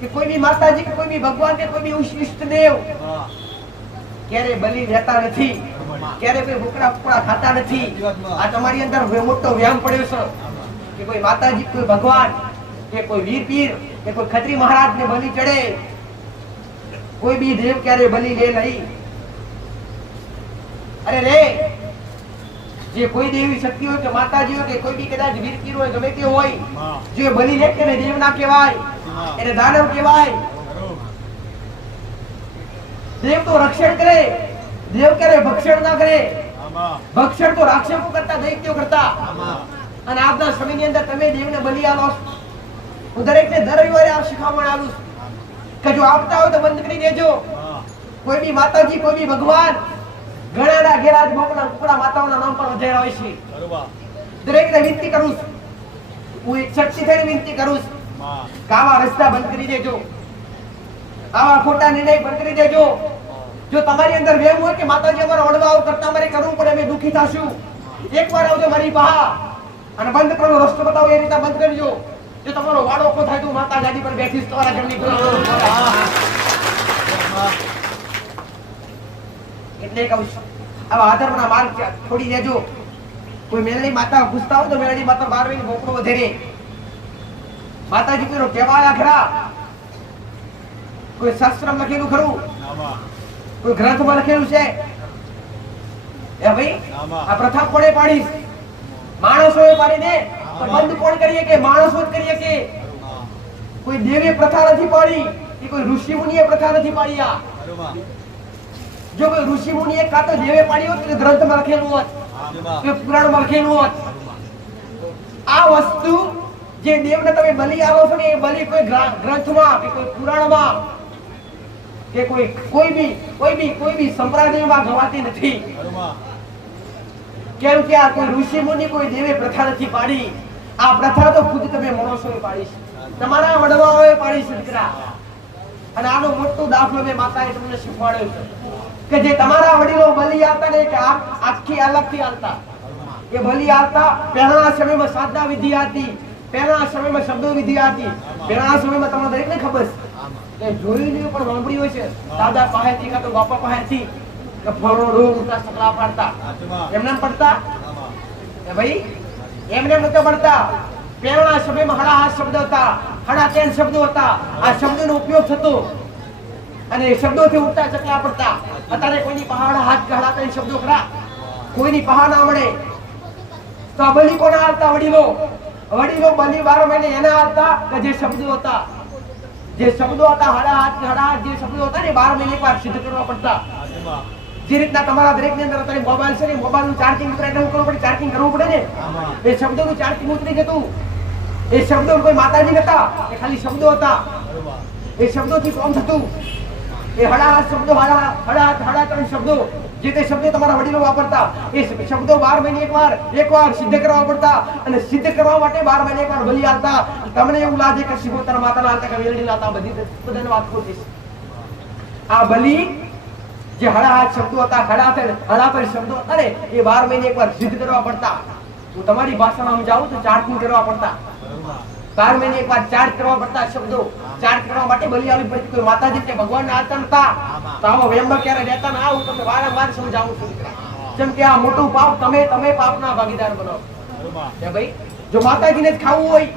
કે કોઈ બી માતાજી કે કોઈ બી ભગવાન કે કોઈ બી ઈષ્ટદેવ ક્યારે બલી રહેતા નથી, ક્યારે કોઈ ભૂકડા ખાતા નથી. આ તમારી અંદર મોટો વ્યાયામ પડ્યો છે કે કોઈ માતાજી, કોઈ ભગવાન કે કોઈ વીર પીર કે કોઈ ખત્રી મહારાજ ને બલી ચડે, કોઈ બી દેવ ક્યારે બલી લે નહીં. અરે રે જે કોઈ દેવી શક્તિ હોય કે માતાજી હોય કે કોઈ બી કદાચ વીર પીર હોય, ગમે તે હોય, જે બલી લે કે દેવ ના કહેવાય, એને દાનવ કહેવાય. દેવ તો રક્ષણ કરે, દેવ ક્યારે ભક્ષણ ના કરે. ભક્ષણ તો રાક્ષસો કરતા, દૈત્યો કરતા. અને આજના સમયની અંદર તમે દેવને બલિ આલો છો. હું દરેકને દર રવિવારે આ શિખામણ આલું છું કે જો આપતા હોય તો બંધ કરી દેજો. કોઈ બી માતાજી, કોઈ બી ભગવાન, ઘણાના ઘેરાજ મોકલા કુકડા માતાઓના નામ પર વધારે હોય છે. દરેકને વિનંતી કરું છું, હું એક શક્તિ થઈને વિનંતી કરું છું કે આવા રસ્તા બંધ કરી દેજો, આવા ખોટા નિર્ણય બંધ કરી દેજો. જો તમારી અંદર વેમ હોય કે માતાજી અમારો વડવાઓ કરતા અમારે કરવું પડે, અમે દુખી થાશું, એકવાર આવજો મારી બહાર અને બંધ કરવાનો રસ્તો બતાવો, એ રીતે બંધ કરજો. જો તમારો વાડો કો થાય તો માતા ગાદી પર બેઠીશ, તમારા ઘરની એટલે કહું છું આવા આધર્મના માર્ગ છોડી દેજો. કોઈ મેલડી માતા પૂછતા હોય તો મેલડી માતા 12 વીને બોકડો વધેરે. માતાજી પેલો કહેવાયા ખરા, કોઈ શાસ્ત્રમાં લખેલું ખરું, કોઈ ગ્રંથમાં લખેલું છે? એ ભાઈ આ પ્રથા કોણે પાડી? માણસોએ પાડી દે. બંધ કોણ કરીએ કે માણસો જ કરીએ કે? કોઈ દેવે પ્રથા નથી પાડી કે કોઈ ઋષિ મુનિએ પ્રથા નથી પાડી. આ જો કોઈ ઋષિ મુનિએ કાં તો દેવે પાડી હોત કે ગ્રંથમાં લખેલું હોત કે પુરાણમાં લખેલું હોત. આ વસ્તુ જે દેવને તમે બલિ આલો છો ને, એ બલિ કોઈ ગ્રંથમાં કે કોઈ પુરાણમાં કે કોઈ બી સંપ્રદાયમાં ગવાતી નથી. કેમ કે આ કોઈ ઋષિ મુનિ, કોઈ દેવે પ્રથા નથી પાડી. આ પ્રથા તો ખુદ તમે માણસોએ પાડી છે, તમારા વડવાઓએ પાડી છે દીકરા. અને આનો મોટો દાખલો મેં માતાએ તમને શીખવાડ્યો છે કે જે તમારા વડીલો બલિ આલતા ને કે આખી અલગથી આલતા. એ બલિ આલતા પહેલાના સમયમાં સાદા વિધિ હતી, પહેલાના સમયમાં શબ્દો વિધિ હતી. પહેલાના સમયમાં તમને દરેકને ખબર છે કે જોયું પણ વાંભળી હોય છે, દાદા પાસેથી કાં તો બાપા પાસેથી કે ફળો રોગ ઉતા સકલા પાડતા. એમને પડતા એ ભાઈ એમને નતો પડતા. પહેલાના સમયમાં હડા હાથ શબ્દ હતા, હડા તેન શબ્દો હતા. આ શબ્દોનો ઉપયોગ થતો અને શબ્દોથી ઉઠતા ચકલા પડતા. અત્યારે કોઈની પહાડ હાથ ગહડા તેન શબ્દો ખરા, કોઈની પહાડ ના મળે. તો આ બલિ કોના આલતા? વડીલો બલિ 12 મહિને એના આલતા કે જે શબ્દો હતા, જે શબ્દો હતા હડા હાથ જે શબ્દો હતા ને 12 મહિને એકવાર સિદ્ધ કરવા પડતા. જે રીતના તમારા દરેક ની અંદર અત્યારે મોબાઈલ છે ને, મોબાઈલ નું ચાર્જિંગ ઉતરે એટલે કરવું પડે, ચાર્જિંગ કરવું પડે ને. એ શબ્દો નું ચાર્જિંગ ઉતરી જતું. એ શબ્દો કોઈ માતાજી નતા, એ ખાલી શબ્દો હતા. એ શબ્દોથી કોમ થતું. એ હડા શબ્દો, હડા ત્રણ શબ્દો, જે તે શબ્દો તમારા વડીલો વાપરતા, એ શબ્દો 12 મહિને એકવાર સિદ્ધ કરવા પડતા. અને સિદ્ધ કરવા માટે 12 મહિને એકવાર બલિ આલતા. તમને એવું લાગે કે શિવોતર માતાના આલતા કે વેલડી લાતા, બધાને વાત ખોટી છે. આ બલિ જે હડા શબ્દો હતા, હડા પર શબ્દો હતા ને, એ 12 મહિને એકવાર સિદ્ધ કરવા પડતા. હું તમારી ભાષામાં સમજાવું તો ચાર્જિંગ કરવા પડતા. 12 મહિને એકવાર ચાર્જ કરવા પડતા. શબ્દો ચાર્જ કરવા માટે બલિ આલવી પડતી. કોઈ માતાજી કે ભગવાનને આલતા નતા. તો આવો વેમમાં ક્યારે રહેતા ના. હું તમને વારંવાર સમજાવું છું જેમ કે આ મોટું પાપ તમે પાપના ભાગીદાર બનો. કે ભાઈ જો માતાજીને જ ખાવું હોય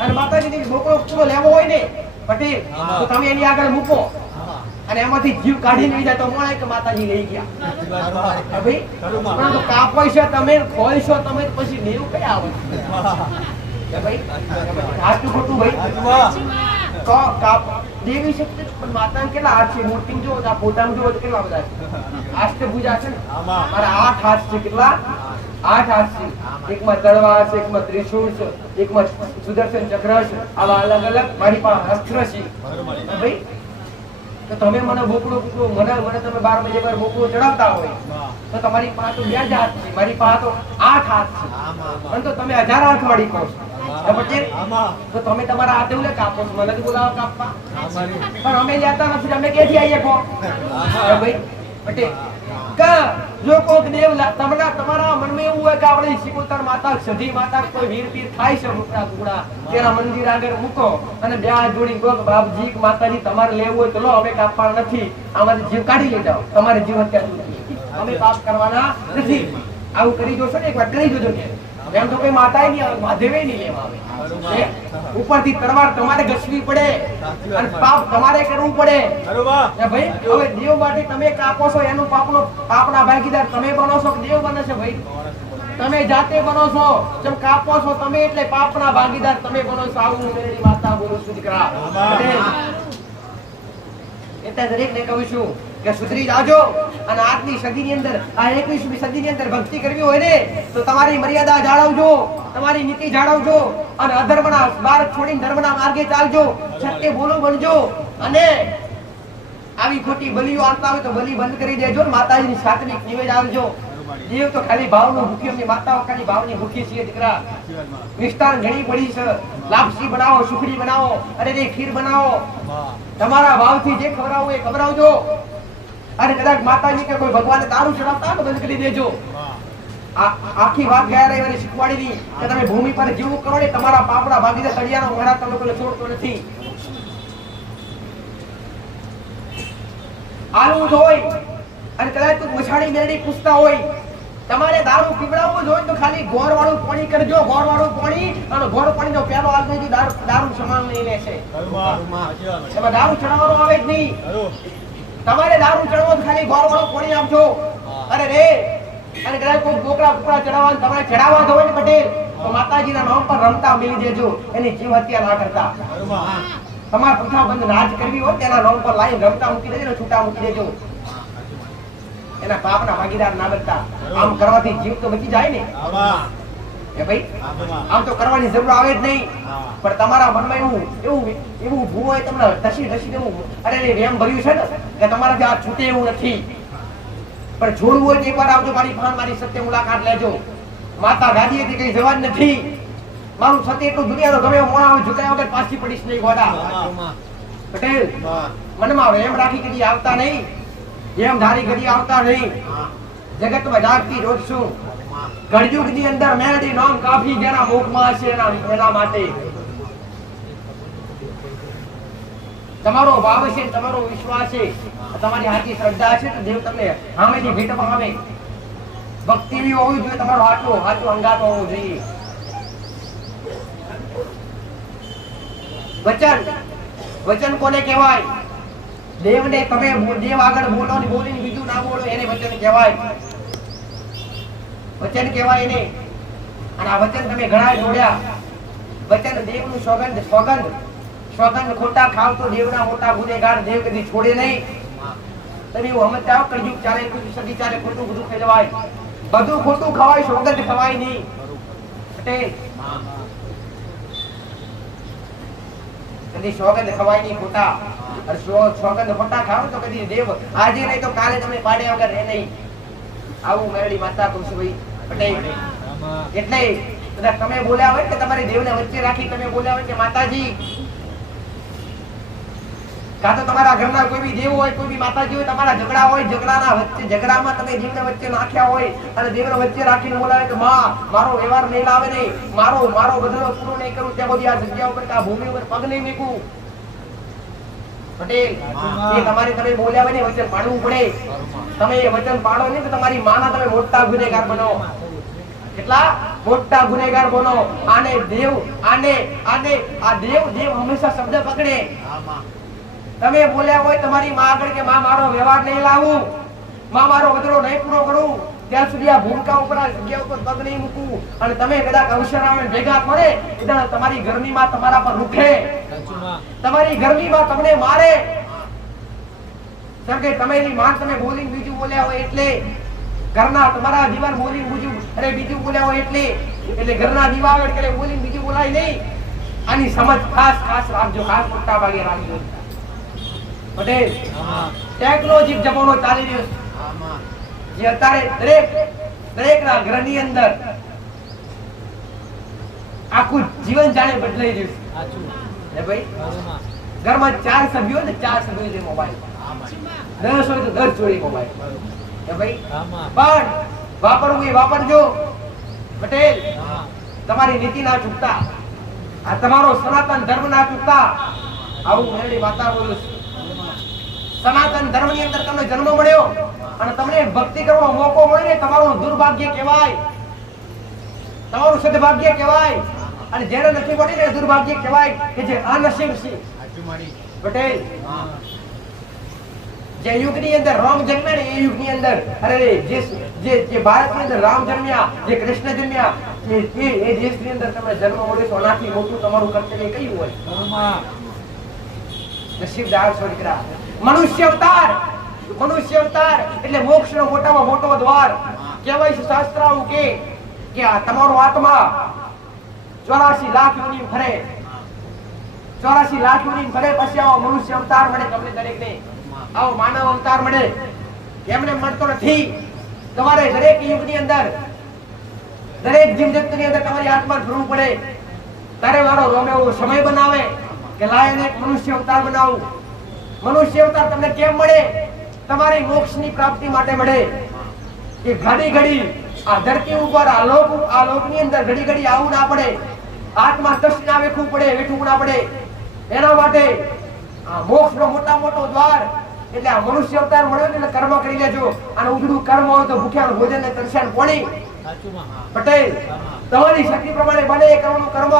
અને માતાજીને બોકડો પૂરો લેવો હોય ને પટેલ, તો તમે એની આગળ મૂકો અને એમાંથી જીવ કાઢીને લઈ જાય તો મળે કે માતાજી લઈ ગયા. ભાઈ પરંતુ કાપો છે તમે, ખોય છો તમે, પછી લેવું કયા આવે? ભાઈ સાચું ખોટું ભાઈ દેવી શક્તિ પણ માતા કેટલા હાથ છે? મૂર્તિ જો પોતાનું જો કેટલા બધા છે. અષ્ટભુજા છે ને, મારા 8 હાથ છે. કેટલા? 8 હાથ છે. એકમાં તલવાર છે, એકમાં ત્રિશૂળ છે, એકમાં સુદર્શન ચક્ર છે. આવા અલગ અલગ મારી પાસે અસ્ત્ર છે. ભાઈ તો તમે મને બોકડો મને તમે 12 મહિને એકવાર બોકડો ચડાવતા હોય તો તમારી પાસે તો 2 જ હાથ છે, મારી પાસે તો 8 હાથ છે. પણ તો તમે 1000 હાથ વાળી કહો છો. તો તમે તમારા હાથે ઉલે કાપો છો, મને બોલાવો કાપવા. પણ અમે લેતા નથી. અમે ક્યાંથી આવીએ કહો? ભાઈ પટેલ જો કોક દેવ તમારા મનમાં એવું હોય કે આપણે શિકોતર માતા, સધી માતા, કોઈ વીર પીર થાય છે મોટા ટુકડા, તેના મંદિર આગળ મૂકો અને 2 હાથ જોડી કહો કે બાપજી માતાજી તમારે લેવું હોય તો લો, અમે કાપવા નથી, આમાંથી જીવ કાઢી લઈ જાઓ, તમારે જીવ હત્યા નથી, અમે પાપ કરવાના નથી. આવું કરી જોશો ને એકવાર કરી જોજો. કે એમ તો કોઈ માતાએ નહીં આવે, મહાદેવે નહીં લેવા આવે. ઉપરથી તલવાર તમારે ઘસવી પડે અને પાપ તમારે કરવું પડે. ભાઈ હવે દેવ માટે તમે કાપો છો, એનું પાપના ભાગીદાર તમે બનો છો કે દેવ બને છે? ભાઈ તમે જાતે બનો છો. જેમ કાપો છો તમે એટલે પાપના ભાગીદાર તમે બનો છો. આવું મેરી માતા બોલું છું દીકરા. એટલે દરેકને કહું છું કે સુધરી જાજો અને આજની સદીની અંદર આ 21મી સદીની અંદર ભક્તિ કરવી હોય ને તો તમારી મર્યાદા જાળવજો, તમારી નીતિ જાળવજો અને અધર્મના માર્ગ છોડીને ધર્મના માર્ગે ચાલજો, સત્ય બોલો બનજો અને આવી ખોટી બલિઓ આવતા હોય તો બલિ બંધ કરી દેજો, માતાજીની સાત્વિક નિવેદ આવજો. જીવ તો ખાલી ભાવનું ભૂખી, અમની માતાઓ ખાલી ભાવની ભૂખી છે દીકરા. મિષ્ટાન ઘણી પડી છે, લાપસી બનાવો, સુખડી બનાવો, અરે રે ખીર બનાવો, તમારા ભાવથી જે ખવડાવો એ ખવડાવજો. અને કદાચ માતાજી કે કોઈ ભગવાનને દારૂ ચડાવતા તો બંધ કરી દેજો. આખી વાત ગયા રવિવારે શીખવાડી કે તમે ભૂમિ પર જીવવું કરો ને તમારા પાપડા ભાગીને તળિયાનો મહારાજ તમે લોકોને છોડતો નથી. આલું હોય અને કદાચ તું મછાડી મેરડી પૂછતા હોય તમારે દારૂ પીવડાવવું હોય તો ખાલી ગોળ વાળું પાણી કરજો, ગોળ વાળું પાણી અને ગોળ પાણીનો પ્યાલો આલજો, દારૂ સમાન નહીં લેશે. એમાં દારૂ ચડાવવાનો આવે જ નહીં. તમારે દારૂ ચડાવવો ખાલી ગોળ વાળું પાણી આપજો. અરે રે અને કદાચ કોઈ બોકડા બોકડા ચડાવવા તમારે ચડાવવા હોય ને પટેલ તો માતાજીના નામ પર રમતા મિલી દેજો, એની જીવ હત્યા ના કરતા. તમારે પ્રથા બંધ નાચ કરવી હોય તેના નામ પર લાઈન રમતા મૂકી દેજો ને છૂટા મૂકી દેજો, એના પાપના ભાગીદાર ના બનતા. આમ કરવાથી જીવ તો બચી જાય ને એ ભાઈ. આમ તો કરવાની જરૂર આવે જ નહીં, પણ તમારા મનમાં એવું ભૂ હોય તમને ટસી દેવું, અરે વેમ ભર્યું છે ને કે તમારાથી આ છૂટે એવું નથી. પણ છોડવું હોય તો એકવાર આવજો, મારી ફાન મારી સત્ય મુલાકાત લેજો. માતા ગાદીએથી કઈ જવાન નથી. મારું સત્ય એટલું દુનિયાનો ગમે મોણા આવે ઝુકાયા વગર પાછી પડીશ નહીં ગોડા. પટેલ મનમાં વેમ રાખી કદી આવતા નહીં, જેમ ધારી કદી આવતા નહીં. જગતમાં જાગતી રોજ શું કળયુગની અંદર મેરડી નામ કાફી જેના મુખમાં છે એના માટે તમારો ભાવ છે, તમારો વિશ્વાસ છે, તમારી સાચી શ્રદ્ધા છે તો દેવ તમને સામેથી ભેટમાં આવે. ભક્તિ એવી હોવી જોઈએ, તમારો હાચો અંગાતો હોવો જોઈએ. વચન કોને કહેવાય? દેવને તમે દેવ આગળ બોલો ને બોલીને બીજું ના બોલો એને વચન કહેવાય. વચન કહેવાય એને. અને આ વચન તમે ઘણા જોડ્યા. વચન દેવનું સોગંદ ખોટા ખાવ તો દેવના મોટા ગુનેગાર દેવ કદી છોડે નહીં. તમે એવું સમજતા હો કળયુગ ચાલે, સદી ચાલે, ખોટું બધું ખવાય, બધું ખોટું ખવાય, સોગંદ ખવાય નહીં. કદી સોગંદ ખવાય નહીં ખોટા. સોગંદ ખોટા ખાવ તો કદી દેવ આજે નહીં તો કાલે તમને પાડે વગર રહે નહીં. આવું મેરડી માતા કુંસભાઈ પટેલ. એટલે કદાચ તમે બોલ્યા હોય કે તમારી દેવને વચ્ચે રાખી તમે બોલ્યા હોય કે માતાજી, કાં તો તમારા ઘરના કોઈ બી દેવ હોય, કોઈ બી માતાજી હોય, તમારા ઝઘડા હોય, ઝઘડાના વચ્ચે ઝઘડામાં તમે દેવને વચ્ચે નાખ્યા હોય અને દેવને વચ્ચે રાખીને બોલાવે કે માં મારો વ્યવહાર નહીં લાવે નહીં, મારો બદલો પૂરો નહીં કરું ત્યાં સુધી આ જગ્યા ઉપર આ ભૂમિ ઉપર પગ નહીં મૂકું. પટેલ એ તમારે તમે બોલ્યા હોય ને વચન પાડવું પડે. તમે એ વચન પાડો ને તો તમારી માના તમે મોટા ગુનેગાર બનો. કેટલા મોટા ગુનેગાર બનો. આને દેવ આ દેવ હંમેશા શબ્દ પકડે. તમે બોલ્યા હોય તમારી માં આગળ કે માં મારો વ્યવહાર નહીં લાવું, માં મારો વદરો નહીં પૂરો કરું, ત્યાં સુધી આ ભૂમિકા ઉપર આ જગ્યા ઉપર પગ નહીં મૂકું અને તમે કદાચ અવસર આવે ભેગા પડે એટલે તમારી ઘરની માં તમારા પર રૂઠે, તમારી ઘરની માં તમને મારે. કે તમારી માં તમે બોલીને બીજું બોલ્યા હોય એટલે ઘરના તમારા દીવાર બોલીને બીજું બોલ્યા હોય એટલે ઘરના દીવા એટલે બોલીને બીજું બોલાય નહીં. આની સમજ ખાસ રાખજો, ખાસ મોટા ભાગે રાખજો. પટેલ ટેકનોલોજી જમાનો ચાલી રહ્યો છે જે અત્યારે દરેક ના ઘરની અંદર આખું જીવન જાણે બદલાઈ રહ્યું છે. ભાઈ ઘરમાં 4 સભ્યો ને 4 સભ્યો છે મોબાઈલ, 10 હોય તો 10 જોડી મોબાઈલ. ભાઈ પણ વાપરવું એ વાપરજો. પટેલ તમારી નીતિ ના ચૂકતા, આ તમારો સનાતન ધર્મ ના ચૂકતા. આવું મેરડી માતા બોલું છું. સનાતન ધર્મ ની અંદર તમને જન્મ મળ્યો અને તમને ભક્તિ કરવાનો મોકો મળ્યો ને તમારું દુર્ભાગ્ય કહેવાય, તમારું સદભાગ્ય કહેવાય. અને જેને નથી મળી ને દુર્ભાગ્ય કહેવાય કે જે અનસીબ છે. પટેલ જે યુગની અંદર રામ જન્મ્યા ને એ યુગની અંદર અરે જે ભારતની અંદર રામ જન્મ્યા, જે કૃષ્ણ જન્મ્યા, એ દેશની અંદર તમને જન્મ મળ્યો તો આનાથી મોટું તમારું કર્તવ્ય કયું હોય? નસીબદાર છો દીકરા. મનુષ્ય અવતાર મનુષ્ય અવતાર એટલે મોક્ષનો મોટામાં મોટો દ્વાર કહેવાય છે. શાસ્ત્રાઓ કે આ તમારો આત્મા 84 લાખ યોની ફરે, 84 લાખ યોની ફરે, પછી આવો મનુષ્ય અવતાર મળે તમને દરેકને, આવો માનવ અવતાર મળે. એમને મળતો નથી. તમારે દરેક યુગની અંદર, દરેક જીવજંતુની અંદર તમારી આત્મા ધરવું પડે. તારે વાળો રોમે એવો સમય બનાવે કે લાયન એક મનુષ્ય અવતાર બનાવું. મનુષ્ય અવતાર તમને કેમ મળે? તમારી મોક્ષની પ્રાપ્તિ માટે મળે. કે ઘડી ઘડી આ ધરતી ઉપર આ લોકની અંદર ઘડી ઘડી આવું ના પડે, આત્મા કષ્ટ ના વેઠવું પડે, વેઠવું ના પડે. એના માટે આ મોક્ષનો મોટા મોટો દ્વાર એટલે આ મનુષ્ય અવતાર મળ્યો એટલે કર્મ કરી લેજો. અને ઉજળું કર્મ હોય તો ભૂખ્યા ભોજન ને તરસ્યા પાણી. પટેલ તમારી શક્તિ પ્રમાણે બને એ કરવાનું કર્મ.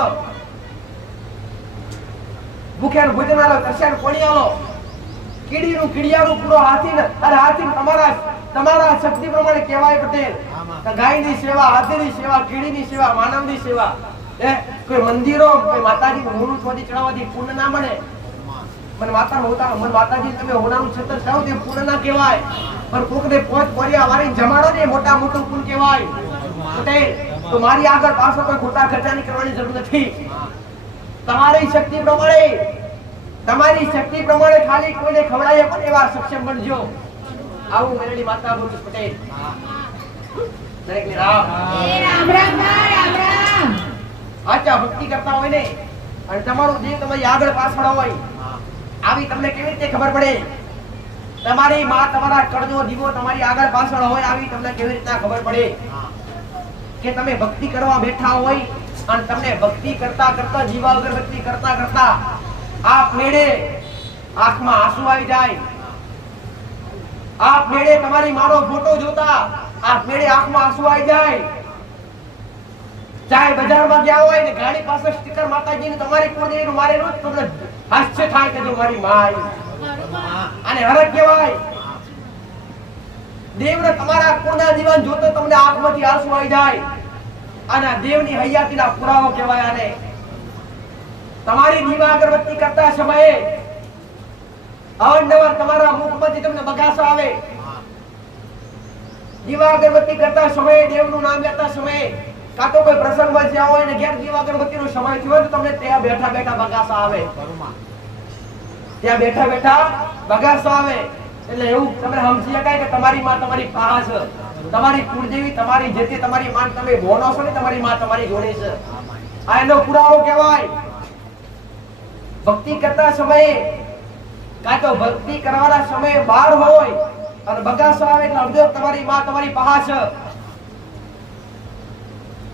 ભૂખ્યા ભોજન આલો, તરસ્યા પાણી આલો, કીડીનું કીડિયાનું પૂરો હાથી ને, અરે હાથી તમારા શક્તિ પ્રમાણે કહેવાય. પટેલ ગાયની સેવા, હાથીની સેવા, કીડીની સેવા, માનવની સેવા. કોઈ મંદિરો, કોઈ માતાજીનું હોનું છોડી ચડાવવાથી પુણ્ય ના મળે. માતાજી તમે હોનાનું છત્ર ચાવો તે પુણ્ય ના કહેવાય, પણ કોકને પોચ પોરિયા વાળી જમાડો ને મોટા મોટું પુણ્ય કહેવાય. પટેલ તો મારી આગળ પાછો કોઈ ખોટા ખર્ચાની કરવાની જરૂર નથી. તમારી શક્તિ પ્રમાણે ખાલી કોઈને ખવડાવીએ પણ એવા સક્ષમ બનજો. આવું મેરડી માતા બોલું પટેલ. દરેકને રામ રામ. આચા ભક્તિ કરતા હોય ને અને તમારું દેહ તમારી આગળ પાછળ હોય, આવી તમને કેવી રીતે ખબર પડે? તમારી માં, તમારા કડજો દીવો તમારી આગળ પાછળ હોય, આવી તમને કેવી રીતે ખબર પડે કે તમે ભક્તિ કરવા બેઠા હોય અને તમને ભક્તિ કરતા કરતા, જીવા અગરબત્તી કરતા કરતા આપમેળે આંખમાં આંસુ આવી જાય. આપમેળે તમારી મારો ફોટો જોતા આપમેળે આંખમાં આંસુ આવી જાય. ચાહે બજારમાં ગયા હોય ને ગાડી પાસે સ્ટીકર માતાજીને તમારી કોદેનું મારેલું તમને હાસ્ય થાય કે જો મારી માં અને હરખ કહેવાય. દેવને તમારા કુળના દીવાન જોતો તમને આંખમાંથી આંસુ આવી જાય અને દેવની હયાતીના પુરાવો કહેવાય. આને તમારી દીવા અગરબત્તી કરતા સમયે અવારનવાર તમારા મુખમાંથી તમને બગાસો આવે. દીવા અગરબત્તી કરતા સમયે, દેવનું નામ લેતા સમયે, કાં તો કોઈ પ્રસંગમાં જ્યાં હોય ને ઘેર દીવા અગરબત્તીનો સમય થયો તો તમને ત્યાં બેઠા બેઠા બગાસો આવે. ત્યાં બેઠા બેઠા બગાસો આવે એટલે એવું તમે સમજી શકાય કે તમારી માં તમારી પાસ, તમારી કુળદેવી, તમારી જેથી તમારી માં તમે બોનો છો ને, તમારી માં તમારી જોડે છે. આ એનો પુરાવો કહેવાય. ભક્તિ કરતા સમયે કાં તો ભક્તિ કરવાના સમયે બહાર હોય અને બગાસો આવે એટલે સમજો તમારી માં તમારી પાસ.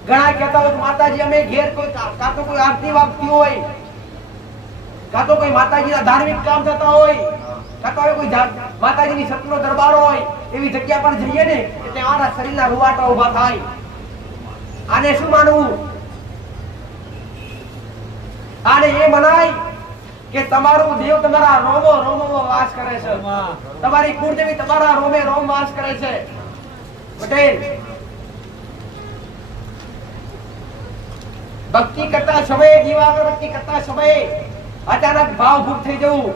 ઘણા કહેતા હોય માતાજી અમે ઘેર કોઈ કાં તો કોઈ આરતી વાગતી હોય, કાં તો કોઈ માતાજીના ધાર્મિક કામ થતા હોય, કાં તો કોઈ માતાજીની સતનો દરબાર હોય, એવી જગ્યા પર જઈએ ને એટલે અમારા શરીરના રૂવાટા ઉભા થાય. આને શું માનવું? આને એ મનાય કે તમારું દેવ તમારા રોમો રોમોમાં વાસ કરે છે, તમારી કુળદેવી તમારા રોમે રોમ વાસ કરે છે. પટેલ ભક્તિ કરતા સમયે, દીવા અગરબત્તી કરતા સમયે અચાનક ભાવભૂત થઈ જવું,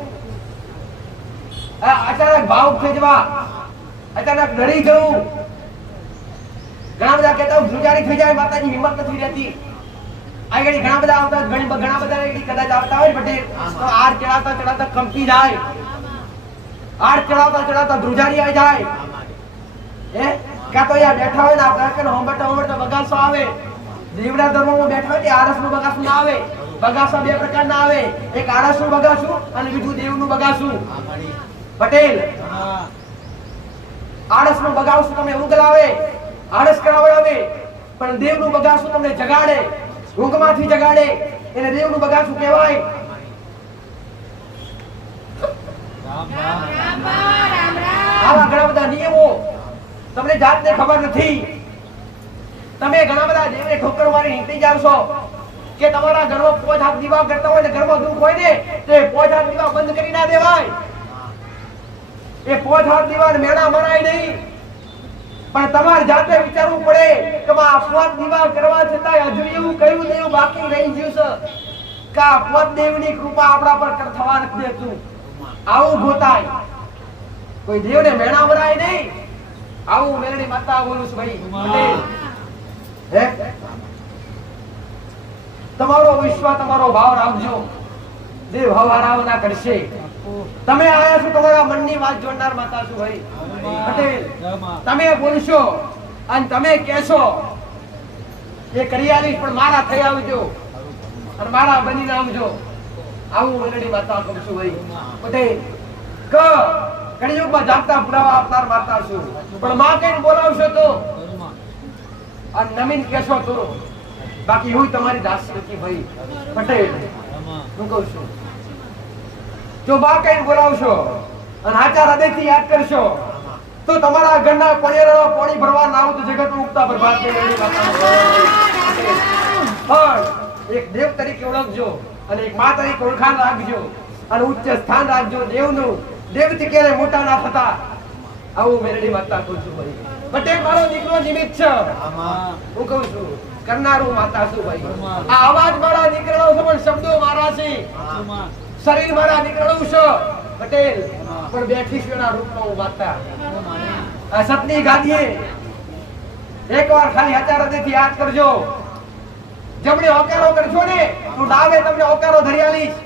અચાનક ભાવુક થઈ જવા, અચાનક ડરી જવું. ઘણા બધા કહેતા ધ્રુજારી થઈ જાય, માતાજી હિંમત નથી રહેતી. આગળ ઘણા બધા આવતા, ઘણા બધા કદાચ આવતા હોય પટેલ તો આર ચડાવતા ચડાવતા કંપી જાય, આર ચડાવતા ચડાવતા ધ્રુજારી આવી જાય. ક્યાં તો અહીંયા બેઠા હોય ને આપણે હોંબટા બગાસો આવે. દેવડા ધર્મમાં બેઠા હોય આરસનું બગાસું ના આવે. બગાસા બે પ્રકારના આવે, એક આરસનું બગાસું અને બીજું દેવનું બગાસું. પટેલ આરસનું બગાસું તમને ઉગલાવે, આરસ કરાવડાવે, પણ દેવનું બગાસું તમને જગાડે, ઊંઘમાંથી જગાડે, એને દેવનું બગાસું કહેવાય. આવા ઘણા બધા નિયમો તમને જાતને ખબર નથી. તમે ઘણા બધા દેવને ઠોકર મારી નીકળી જાવ છો કે તમારા ઘરમાં 5 હાથ દીવા કરતા હોય ને ઘરમાં દુઃખ હોય ને તો 5 હાથ દીવા બંધ કરી ના દેવાય. એ 5 હાથ દીવા મેણા મરાય નહીં, પણ તમારે જાતે વિચારવું પડે કે આ 5 દીવા કરવા છતાં હજુ એવું કયું દેવ બાકી રહી ગયું છે કે આ 5 દેવની કૃપા આપણા પર થવા નથી દેતું. આવું ગોતાય. કોઈ દેવને મેણા ભરાય નહીં. આવું મેલડી માતા બોલું છું ભાઈ પટેલ. હે તમારો વિશ્વાસ તમારો ભાવ રાખજો. દેવ હવારાવ ના કરશે. તમે આયા છો તમારા મનની વાત જોડનાર માતા છું ભાઈ પટેલ. તમે બોલશો અને તમે કહેશો એ કરી આવીશ, પણ મારા થઈ આવજો અને મારા બનીને આવજો. આવું મેલડી માતા કહું છું ભાઈ પટેલ. કળિયુગમાં જાગતા પુરાવા આપનાર માતા છું, પણ માં કઈને બોલાવશો તો અને નમીન કહેશો તો બાકી હું તમારી દાસ નથી ભાઈ પટેલ. હું કહું છું જો માં કઈને બોલાવશો અને આચાર હૃદયથી યાદ કરશો તો તમારા ઘરના પણેરા પાણી ભરવા ના આવું તો જગત ઉગતા બરબાદ થઈ ગયેલી માતાનું પણ એક દેવ તરીકે ઓળખજો અને એક માં તરીકે ઓળખાણ રાખજો અને ઉચ્ચ સ્થાન રાખજો. દેવનું દેવથી ક્યારે મોટા ના થતા. આવું મેરડી માતા કહું છું ભાઈ પટેલ. મારો દીકરો નિમિત્ત છે. હું કહું છું કરનારું માતા છું ભાઈ. આ અવાજ મારા દીકરાનો છે પણ શબ્દો મારા છે. શરીર મારા દીકરાનું છે પટેલ, પણ બેઠી છું એના રૂપનો હું માતા. આ સતની ગાદીએ એકવાર ખાલી આચાર હૃદયથી યાદ કરજો. જમણે હોકારો કરશો ને તો ડાવે તમને હોકારો ધરી આલીશ.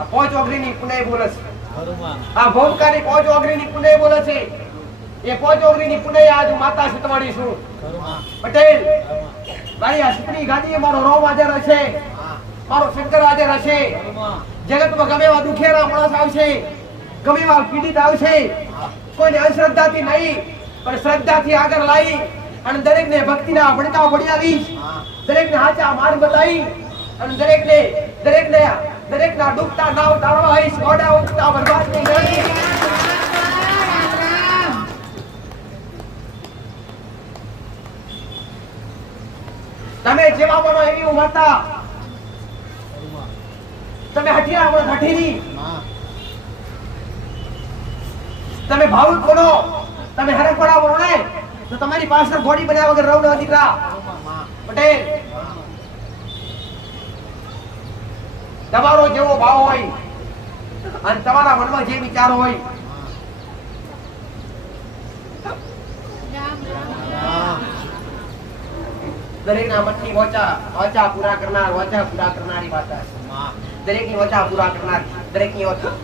આ પાંચ ઓગરીની પુનઃ બોલે છે. આ ભોમકાની પાંચ ઓગરીની પુનઃ બોલે છે. એ પાંચ ઓગરીની પુનઃ આજ માતા છે તમારી છું પટેલ. મારી આ સતની ગાદીએ મારો રોમ હાજર હશે, મારો શંકર હાજર હશે. જગતમાં ગમે એવા દુખેરા માણસ આવશે, ગમે એવા પીડિત આવશે, કોઈને અંધશ્રદ્ધાથી નહીં પણ શ્રદ્ધાથી આગળ લાવી અને દરેકને ભક્તિના ભણકા વડિયાવીશ. દરેકને હાચા માર્ગ બતાવી અને દરેકના ડૂબતા નાવ તારવા આવીશ. ગોડા ઉગતા બરબાદ નહીં કરી. તમે જેવા બનો એવી હું માતા. તમે હઠિયા બનો હઠીની. તમે ભાવુક બનો, તમે હરખપડા બનો ને તો તમારી પાછળ ઘોડી બન્યા વગર રહો ન દીકરા પટેલ. તમારો જેવો ભાવ હોય અને તમારા મનમાં જે વિચારો હોય દરેકના મનની વાચા પૂરા કરનારી માતા. દરેકની વાચા પૂરા કરનાર, દરેકની વાચા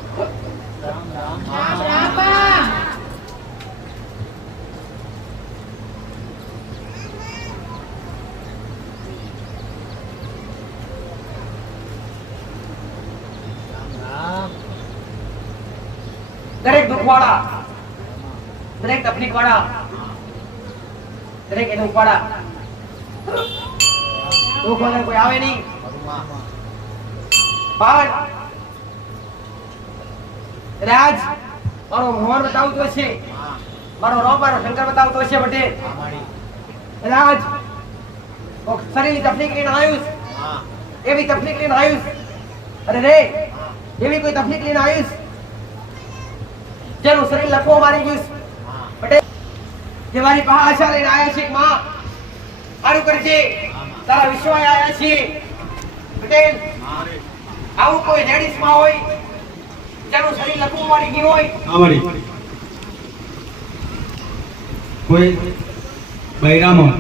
દરેક દુખવાળા, દરેક તકલીફ વાળા, દરેક એનું ઉપાડા. દુઃખ વગર કોઈ આવે નહીં. પણ રાજ મારો મોહન બતાવતો છે, મારો રોમ મારો શંકર બતાવતો છે પટેલ. રાજ શરીરની તકલીફ લઈને આવ્યું, એવી તકલીફ લઈને આવ્યું. અરે રે એવી કોઈ તકલીફ લઈને આવ્યું જેનું શરીર લખવો મારી ગયું પટેલ. જે મારી પાસે આશા લઈને આવ્યા છે માં સારું કરજે, તારા વિશ્વાસ આવ્યા છે પટેલ. આવું કોઈ લેડીઝ માં હોય જેનું શરીર લખવું મારી ગયું હોય. કોઈ બૈરામાં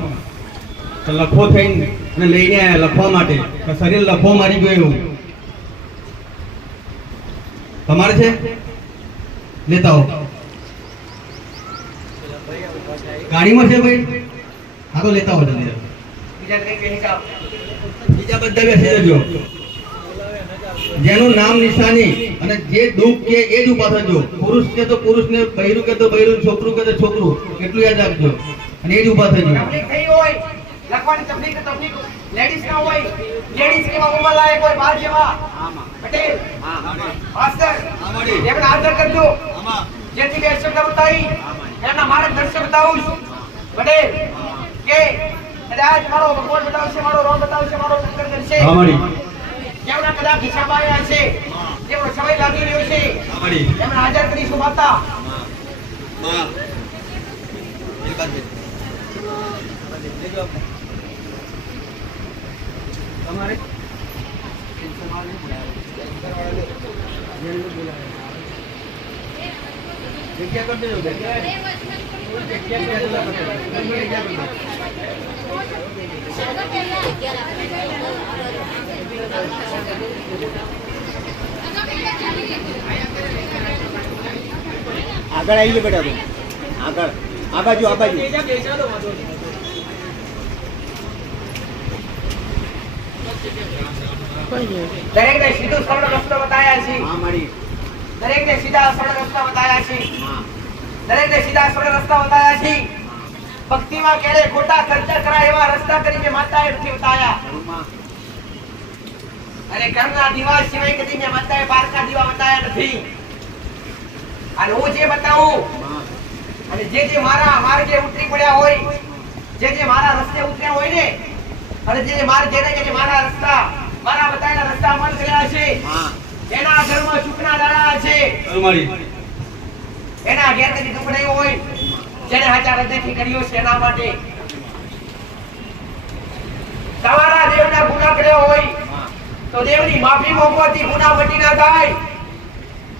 તો લખો થઈને અને લઈને આવ્યા લખવા માટે, શરીર લખવો મારી ગયું એવું તમારે છે લેતા હો. ગાડીમાં છે ભાઈ? હા તો લેતા હો જલ્દી. બીજા બધા બેસી જજો. જેનું નામ નિશાની અને જે દુઃખ કે એ જ ઉભા થજો. પુરુષ કે તો પુરુષ ને, બૈરું કે તો બૈરું, છોકરું કે તો છોકરું, એટલું યાદ રાખજો અને એ જ ઉભા થજો. તકલીફ થઈ હોય લખવાની તકલીફ લેડીઝ ના હોય, લેડીઝ કેવા ઉંમર લાયક હોય બાર જેવા પટેલ. માસ્ટર એમને હાજર કરજો જેથી બે શબ્દ બતાવી એમના માર્ગદર્શન બતાવું પટેલ કે આજ મારો ભગવાન બતાવશે, મારો રોમ બતાવશે, મારો શંકર કરશે. જેમના કદાચ હિસાબ આવ્યા છે, જેમનો સમય લાગી રહ્યો છે, એમને હાજર કરીશું માતા. તમારે આગળ આવી લે બેટા તું આગળ આ બાજુ દરેકને સીધો સરળ રસ્તો બતાવ્યા છે. હા મારી દરેકને સીધા સરળ રસ્તા બતાવ્યા છે. હા દરેકને સીધા સરળ રસ્તા બતાવ્યા છે. ભક્તિમાં ક્યારે ખોટા ખર્ચા કરાય એવા રસ્તા કરીને માતાએ નથી બતાવ્યા. ઘરમાં અને ઘરના દીવા સિવાય કદી મેં માતાએ બારકા દીવા બતાવ્યા નથી. અને હું જે બતાવું હા અને જે મારા માર્ગે ઉતરી પડ્યા હોય, જે મારા રસ્તે ઉતર્યા હોય ને, અને જે મારા રસ્તા મારા બતાવેલા રસ્તા અમલ કર્યા છે, હા એના ઘરમાં સુખના દાડા છે. મારી એના ઘેર કદી દુઃખ નહીં હોય. જેને હાચા હૃદયથી કર્યો છે એના માટે. તમારા દેવના ગુનાહ કર્યા હોય તો દેવની માફી માંગવાથી ગુનાહ મટી ના થાય.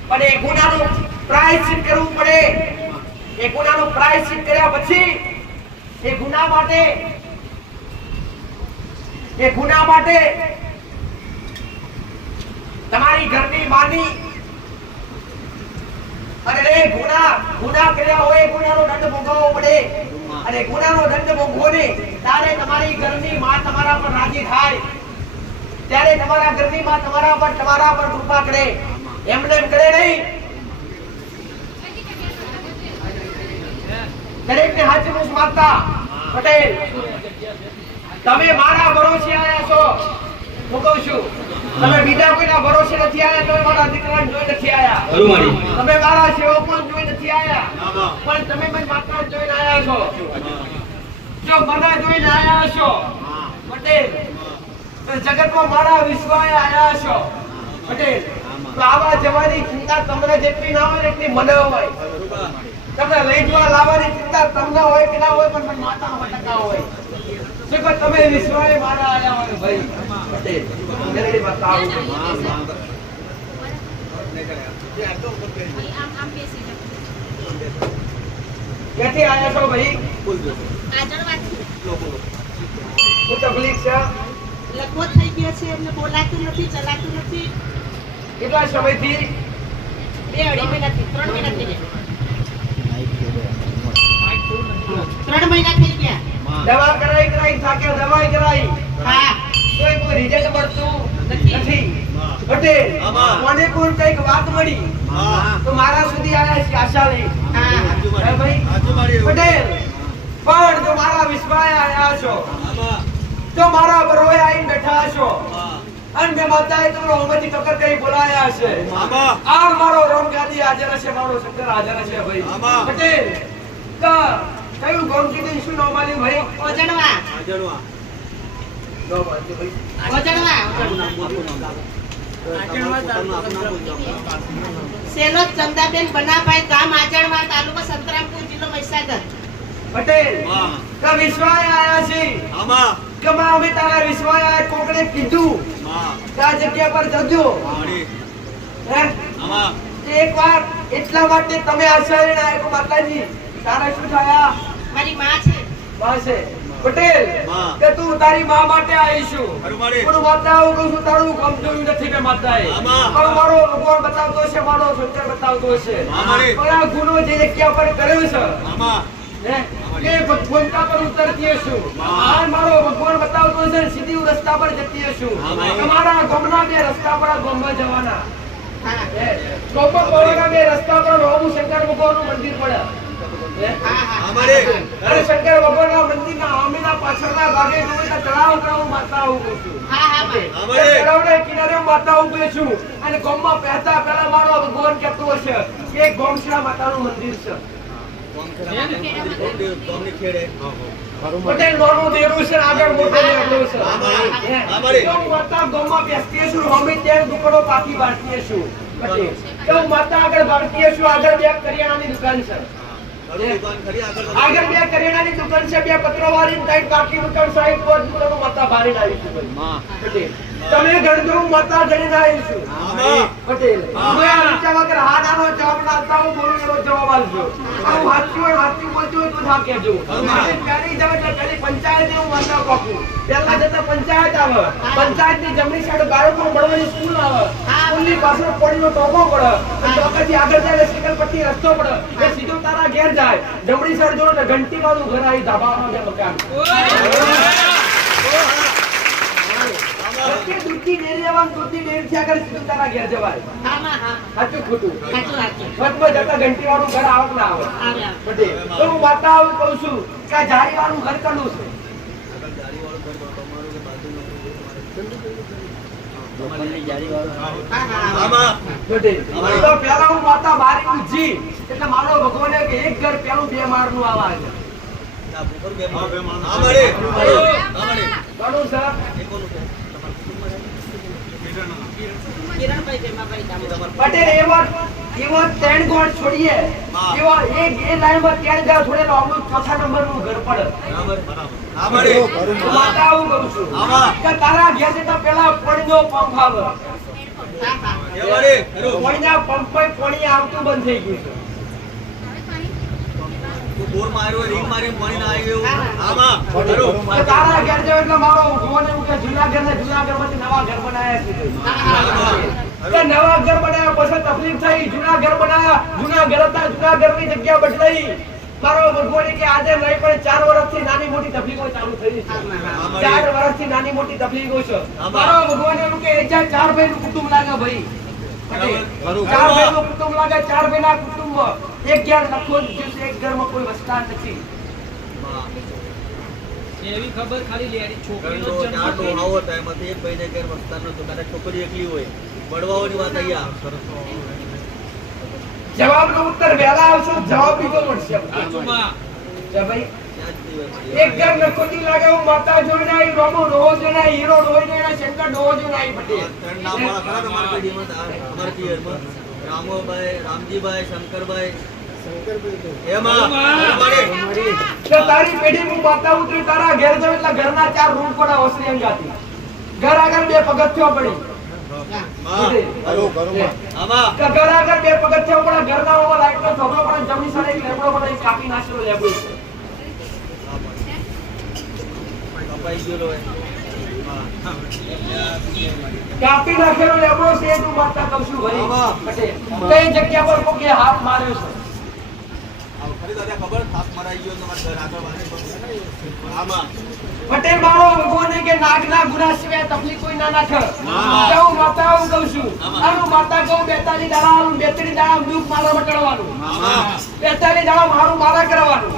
પણ એ ગુનાહનું પ્રાયશ્ચિત કરવું પડે. એ ગુનાહનું પ્રાયશ્ચિત કર્યા પછી એ ગુનાહ માટે તમારી ઘરની માની અને એ ગુનાહ કર્યા હોય એ ગુનાહનો દંડ ભોગવવો પડે. અને ગુનાહનો દંડ ભોગવોને ત્યારે તમારી ઘરની માં તમારા પર રાજી થાય. ત્યારે તમારા ઘરની માં તમારા પર કૃપા કરે. એમને એમ કરે નહીં. દરેકને હાચું માગતા પટેલ તમે મારા ભરોસે આયા છો. હું કહું છું તમે બીજા કોઈના ભરોસે નથી આયા. તમે મારા દીકરાને જોઈ નથી આયા. તમે મારા સેવકોને જોઈ નથી આયા. પણ તમે મને માતા જોઈને આયા છો. જો મને જોઈને આયા છો પટેલ તો જગતમાં મારા વિશ્વાએ આયા છો પટેલ. તો આવા જવાની ચિંતા તમને જેટલી ના હોય એટલી મને હોય. તમને લઈ જવા લાવવાની ચિંતા તમને હોય કે ના હોય, પણ માતામાં ટકા હોય. જો તમે વિશ્વાએ મારા આયા હોય ભાઈ પટેલ જલ્દી બતાવો. ક્યાંથી આયા છો ભાઈ? શું તકલીફ છે? લખવો થઈ ગયો છે, એમને બોલાતું નથી, ચલાતું નથી. કેટલા સમયથી? 2-2.5 મહિનાથી 3 મહિના થઈ ગયા. 3 મહિના થઈ ગયા. દવા કરાઈ થાક્યા, દવાઈ કરાઈ, હા કોઈ રિઝલ્ટ મળતું નથી. પટેલ મને કોઈ કઈક વાત મળી તો મારા સુધી આયા છે આશા લઈ. હા હે ભાઈ પટેલ પણ જો મારા વિશ્વાએ આયા છો, તો મારા બરોએ આવીને બેઠા છો, અને મેં માતાએ તમને હોમેથી ટક્કર કરી બોલાયા છે. આ મારો રોમગાદી હાજર છે, મારો શંકર હાજર છે ભાઈ પટેલ. કયું ગોમ કીધું શું નામ આલ્યું ભાઈ? ઓજણવા સેલો ચંદાબેન બનાભાઈ, ગામ આજણવા, તાલુકો સંતરામપુર, જિલ્લો મહીસાગર. પટેલ કા વિશ્વાએ આયા છે. કમા અમે તારા વિશ્વાએ આયા. કોકણે કીધું કે આ જગ્યા પર જજો. હે એકવાર એટલા માટે તમે આશરે આયા માતાજી. તારા શું થયા? મારી માં છે. માં છે પટેલ કે તું તારી માં માટે આવીશું. પણ માતા હું કહું છું તારું કામ જોયું નથી મેં માતાએ. પણ મારો ભગવાન બતાવતો છે, મારો શંકર બતાવતો છે. પણ આ ગુનો જે જગ્યા પર કર્યો છે હે એ ભગવંતા પર ઉતરતી હશું. આ મારો ભગવાન બતાવતો છે, સીધી રસ્તા પર જતી હશું. તમારા ગામના બે રસ્તા પર આ ગામમાં જવાના. ગોપક બોલાના બે રસ્તા પર રોમુ શંકર ભગવાનનું મંદિર પડે. અરે શંકર ભગવાનના મંદિરના આમીના પાછળના ભાગે જોઈ તો તળાવ માતા ઉભો છું. તળાવના કિનારે માતા ઉભે છું. અને ગામમાં પહેલા મારો ભગવાન કહેતો હશે કે ગોમશીલા માતાનું મંદિર છે. પટેલ નાનું દેરું છે, આગળ મોટો દેરું છે. તો માતા ગામમાં બેસતી છું, અમે ત્યાં દુકાનો પાકી બાંધતી છું. પટેલ તો માતા આગળ બાંધતી છું. આગળ બે કરિયાણાની દુકાન છે. આગળ બે કરિયાણાની દુકાન છે, બે પત્રવાળી, ત્રણ બાકી દુકાન, સાહેબ દુકાનો માતા બારી લાવીશું ભાઈ માં પટેલ તમે ગણજો હું મતા જઈને આવીશું પટેલ કોઈ આ વિચાર વગર હા નાનો જવાબ ના આપતા હું બોલું એનો જવાબ આપજો હું હાચું હોય હાચું બોલજો તો ના કહેજો પહેલી જવાબ એટલે પહેલી પંચાયત હું વાંચવા કોકું પહેલા જતા પંચાયત આવે પંચાયત ની જમણી સાઈડ બાળકો ભણવાની સ્કૂલ આવે સ્કૂલની પાછળ પાણીનો ટોપો પડે ટોપાથી આગળ જાય સિકલ પટ્ટી રસ્તો પડે એ સીધો તારા ઘેર જાય જમણી સાઈડ જોડે ઘંટી વાળું ઘર આવી ધાબામાં કે મકાન દૂધની ડેરી આવવાનું દૂધની ડેરી થી આગળ સીધું તારા ઘેર જવાય સાચું ખોટું વચમાં જતા ઘંટી વાળું ઘર આવક ના આવે પટેલ તો હું વાતા આવું કહું છું કે આ જારી વાળું ઘર કનું છે પટેલ તો પેલા હું વાતા બારી ઉજી એટલે મારો ભગવાને કે એક ઘર પેલું 2 માળનું આવા છે ઘણું સર પટેલ એવો 3 ગોળ છોડીએ એવો એક એ લાઈનમાં 3 ઘર છોડેલો આપણું 4થા નંબરનું ઘર પડે માતા આવું કહું છું કે તારા ઘેર જતા પેલા પાણીનો પંપ આવે પાણીના પંપ પર પાણી આવતું બંધ થઈ ગયું છે બોર માર્યો રીંગ મારી પાણી ના આવી ગયું તારા ઘેર જેવો એટલે મારો ભગવાન એવું કે જૂનાગઢ માંથી નવા ઘર બનાયા છે નવા ઘર બનાયા પછી તકલીફ થઈ જૂના ઘર બનાયા જૂના ઘર હતા જૂના ઘરની જગ્યા બદલાઈ મારો ભગવાન કે આજે નહીં પણ 4 વર્ષથી નાની મોટી તકલીફો ચાલુ થઈ છે 4 વર્ષથી નાની મોટી તકલીફો છે મારો ભગવાન એવું કે 4 ભાઈ નું કુટુંબ લાગે ભાઈ 4 ભાઈ નું કુટુંબ લાગે 4 ભાઈ ના કુટુંબ એક ઘર લખો છે એક ઘરમાં કોઈ વસતા નથી એવી ખબર ખાલી લેડી છોકરીનો છોકરીનો જન્મ ચાટો આવો ટાઈમ હતી એક ભાઈને ઘેર વસતા નતો ત્યારે છોકરી એકલી હોય બળવાઓની વાત અહીંયા જવાબનો ઉત્તર વહેલા આવશે જવાબ બીજો મળશે સાચુંમાં ભાઈ એક ઘર નખોટી લાગે હું માતા જોઈને આવી રોમો રોજ જોઈને આવી હીરો રોજ જોઈને આવી શંકર રોજ જોઈને આવી પટેલ ત્રણ નામ વાળા ખરા તમારા પેઢીમાં અમારા પિયરમાં રામોભાઈ રામજીભાઈ શંકરભાઈ તો તારી પેઢી હું માતા ઉતરી તારા ઘેર જાવ એટલે ઘરના 4 રૂમ પડા ઓસરી અંગાતી ઘર આગળ 2 પગથિયો પડી ઘર આગળ 2 પગથિયો પડા ઘરના ઓમાં લાઈટનો થોબડો પડે જમણી સાઈડે લેબડો પડે કાપી નાખેલો લેબડો કપાઈ ગયેલો હોય કાપી નાખેલો લેબડો છે તું માતા કહું છું ભાઈ પટેલ કઈ જગ્યા પર કોકે હાથ માર્યો છે ખરી દાદા ખબર થાપ મરાઈ ગયો તમારા ઘર આગળ વાળી આમાં પટેલ મારો ભગવાન કે નાગના ગુના સિવાય તકલીફ કોઈ ના નાખે હું માતા હું કહું છું આનું માતા કહું 42 દાડા 42 દાડા દુઃખ મારા મટાડવાનું 42 દાડા મારું મારા કરવાનું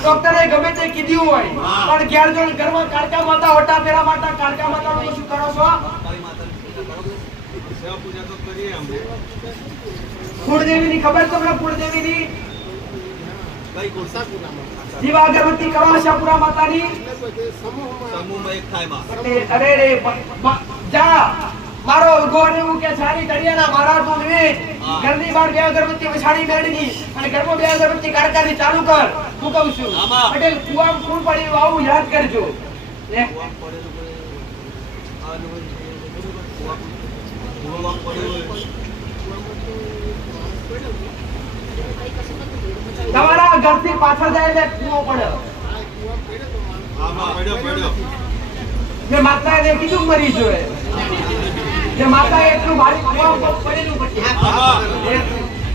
ડોક્ટરે ગમે તે કીધું હોય પણ ઘેર જોડ ઘરમાં કાળકા માતા હોટા પેરા માતા કાળકા માતાનું શું કરો છો સેવા પૂજા તો કરીએ અમે કુળદેવીની ખબર તમને કુળદેવીની કઈ કોસા દીવા અગરબત્તી કરો આશાપુરા માતાની સમૂહમાં એક થાય માં અરે રે જા મારો ભગવાન એવું કે સારી તળિયાના મારા તું નિવેદ ઘરની બહાર 2 અગરબત્તી વસાડી મેળની અને ઘરમાં 2 અગરબત્તી કાઢકાની ચાલુ કર હું કહું છું પટેલ કુવામાં ફૂલ પડી આવું યાદ કરજો લે તમારા ઘરથી પાછળ જાય એટલે કૂવો પડે જે માતાએ કીધું મરી જોએ જે માતાએ એટલું ભારી કૂવામાં પડેલું પટેલ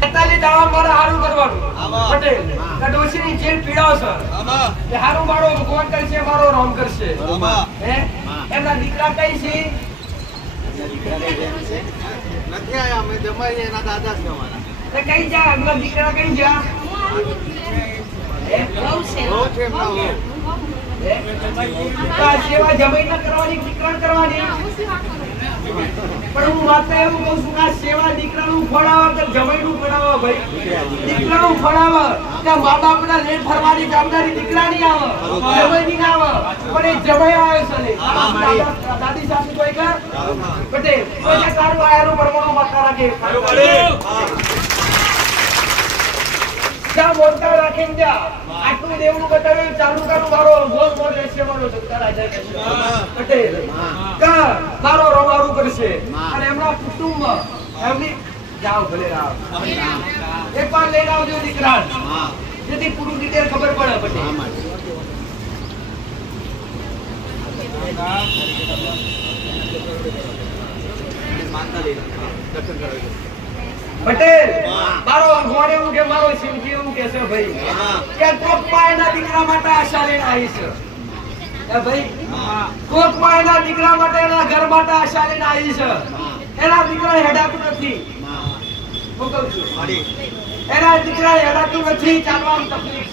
43 દાવા મારે હારું કરવાનું પટેલ કડોશીની જેલ પીડાવ છે કે હારું મારો ભગવાન કરશે મારો રામ કરશે હે એમના દીકરા કઈ છે નથી આયા અમે જમાઈ એના દાદા છે અમારા તે કઈ જા એમના દીકરા કઈ જા સેવા જમાઈ ના કરવાની દીકરા કરવાની પણ હું માતા એવું કહું છું કે આ સેવા દીકરાનું ફળાવે કે જમાઈનું ફળાવે ભાઈ દીકરાનું ફળાવે કે મા બાપના લેટ ફરવાની જવાબદારી દીકરાની આવે જમાઈની ના આવે પણ એ જમાઈ આવે છે દાદી સાસુ કોઈ કર પટેલ કોઈ તારું આયાનું પરમાણુ માતા રાખે પૈસા મોટા રાખીને જા આટલું દેવનું બતાવ્યું ચાલુ કરું મારો ગોલ ગોલ રહેશે મારો જગતા પટેલ કા મારો રમારું કરશે અને એમના કુટુંબ એમની જાઓ ભલે રાવ એકવાર લઈને આવજો દીકરા જેથી પૂરું ડિટેલ ખબર પડે પટેલ પટેલ મારો ગોળ એવું કે મારો શિવજી એવું કે છે ભાઈ કે કોકમાં એના દીકરા માટે આશા લઈને આવી છે ભાઈ કોકમાં એના દીકરા માટે એના ઘર માટે આશા લઈને આવી છે એના દીકરા હેડાતું નથી હું કહું છું એના દીકરા હેડાતું નથી ચાલવામાં તકલીફ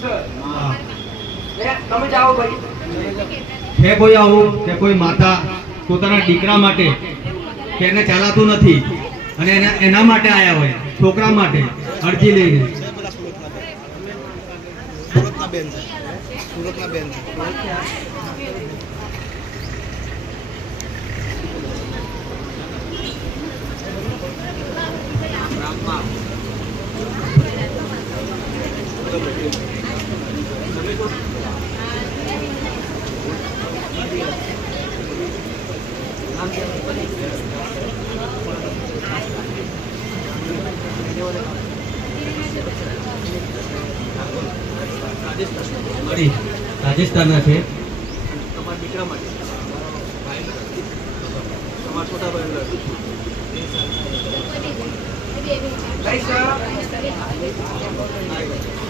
છે તમે જાઓ ભાઈ છે કોઈ આવું કે કોઈ માતા પોતાના દીકરા માટે કે એને ચાલાતું નથી અને એના માટે આયા હોય છોકરા માટે અરજી લઈને રાજસ્થાનના છે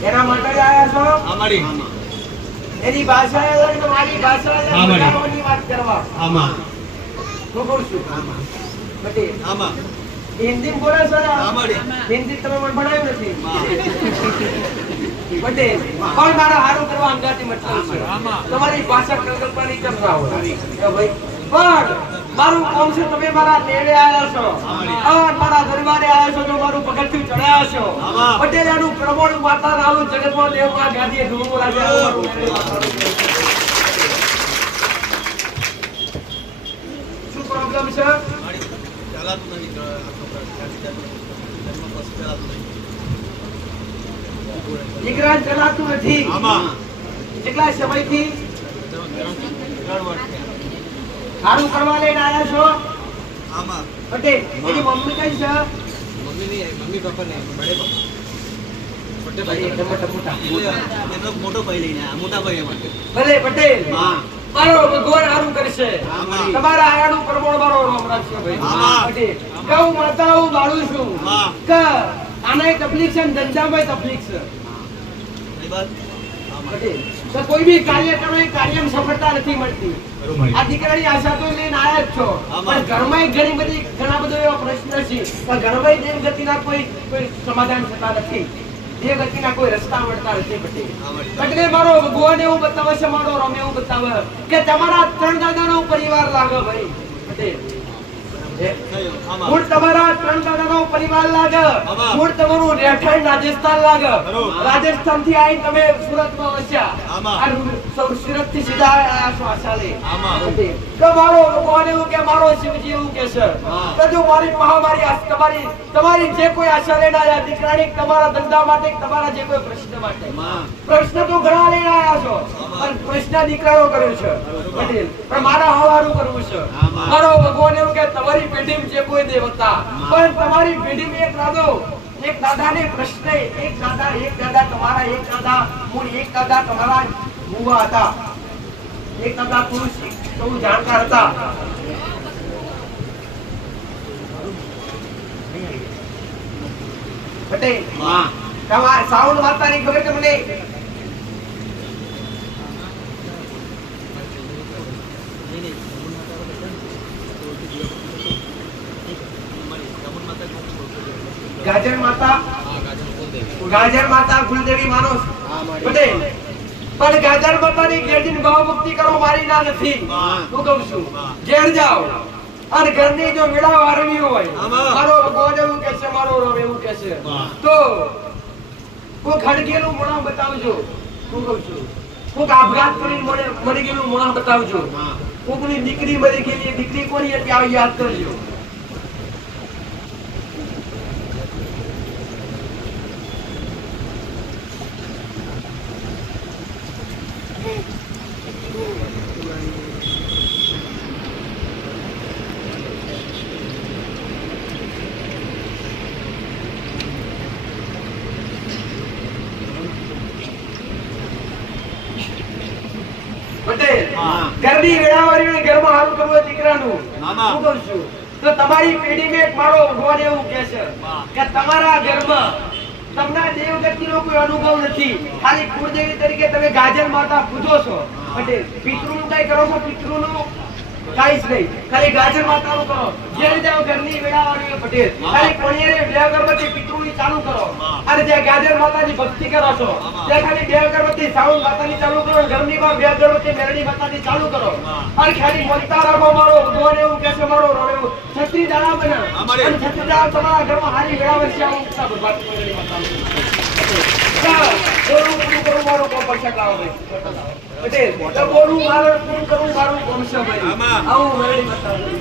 એના માટે આયા છો અમારી એની ભાષા અલગ મારી ભાષા અલગ બધાની વાત કરવા આમાં હું કહું છું પટેલ આમાં હિન્દી બોલે છે ને અમારી હિન્દી તમે મને ભણાવ્યું નથી પટેલ પણ મારા હારું કરવા અંગાથી મતલબ છે તમારી ભાષા કલ્પનાની કેમ ના હોય ભાઈ પણ મારું કામ છે તમે મારા નેડે આવ્યા છો મારા દરબારે આવ્યા છો જો મારું પગથિયું ચડાયા છો પટેલ એનું પ્રમાણ માતા આવું જગતમાં દેવમાં ગાદીએ ધૂમ રાજા શું પ્રોબ્લેમ છે દીકરા ચલાતું નથી કેટલા સમયથી સારું કરવા લઈને આવ્યા છો પટેલ એની મમ્મી કઈ છે મોટો ભાઈ લઈને મોટા ભાઈ ભલે પટેલ મારો ભગવાન સારું કરશે તમારા આયાનું પ્રમાણ મારો રામ રાખશે ભાઈ પટેલ હું માતા હું બાળું છું કે આને તકલીફ છે ધંધામાં તકલીફ છે તો કોઈ બી કાર્ય કરો એ કાર્યમાં સફળતા નથી મળતી આ દીકરાની આશા તો લઈને આયા જ છો પણ ઘરમાં ઘણા બધો એવા પ્રશ્ન છે પણ ઘરમાં દેવ ગતિના કોઈ સમાધાન થતા નથી દેવ ગતિના કોઈ રસ્તા મળતા નથી પટેલ એટલે મારો ભગવાન એવું બતાવે છે મારો રામ એવું બતાવે કે તમારા 3 દાદાનો પરિવાર લાગે ભાઈ પટેલ મૂળ તમારા 3 દાદાનો પરિવાર લાગે મૂળ તમારું રહેઠાણ રાજસ્થાન લાગે રાજસ્થાન થી આવીને તમે સુરતમાં વસ્યા સુરત થી સીધા આયા છો આશાલે તો મારો ભગવાન એવું કે મારો શિવજી એવું કે છે કે જો મારી તમારી જે કોઈ આશા લઈને આયા દીકરાની તમારા ધંધા માટે તમારા જે કોઈ પ્રશ્ન માટે પ્રશ્ન તો ઘણા લઈને આયા છો પણ પ્રશ્ન દીકરાનો કર્યો છે પટેલ પણ મારા હવારું કરવું છે મારો ભગવાન એવું કે તમારી પેઢીમાં જે કોઈ દેવતા પણ તમારી પેઢીમાં એક દાદાને પ્રશ્ન એક દાદા તમારા એક દાદા મૂળ એક દાદા તમારા ભુવા હતા એક દાદા પુરુષ બહુ જાણકાર હતા પટેલ તમારા સાઉન્ડ વાર્તાની ખબર તમને ગાજર માતા કુલદેવી માનો પટેલ પણ ગાજર માતાની ઘેરથી ભાવ ભક્તિ કરો મારી ના નથી હું કહું છું ઘેર જાઓ અને ઘરની જો વેળા વારવી હોય મારો ભગવાન એવું કે છે મારો રામ એવું કે છે તો કોઈ ખડકેલું મોણા બતાવજો હું કહું છું કોઈ આપઘાત કરીને મરી ગયેલું મોણા બતાવજો કોકની દીકરી મરી ગયેલી દીકરી કોની હતી આ યાદ કરજો કરું હું કહું છું તો તમારી પેઢીને એક મારો ભગવાન એવું કહે છે કે તમારા ઘરમાં તમને દેવગતિનો કોઈ અનુભવ નથી, ખાલી કુળદેવી તરીકે તમે ગાજર માતા પૂજો છો, પટેલ પિતૃનું કઈ કરો છો? પિતૃનું કાઈ જ નહીં, ખાલી ગાજર માતાનું કરો. જ્યારે જાઓ ઘરની વેળાવાળી પટેલ ખાલી કોણીએ બે અગરબત્તી પિતૃની ચાલુ કરો, અને જ્યાં ગાજર માતાની ભક્તિ કરો છો ત્યાં ખાલી બે અગરબત્તી સાઉન્ડ માતાની ચાલુ કરો, ઘરની બહાર બે અગરબત્તી મેરડી માતાની ચાલુ કરો, અને ખાલી બોલતા રાખો મારો ભગવાન એવું કહે છે મારો રોડેવું છત્રી દાડા બના, અને છત્રી દાડા તમારા ઘરમાં હારી વેળાવળ છે આવું ઉગતા ભગવાન મેરડી માતાનું બોલું પૂરું કરું મારું કોમ પરસેટ લાવો પટેલ તો બોલું મારું પૂરું કરું મારું કોમ છે ભાઈ આવું મેરડી માતાનું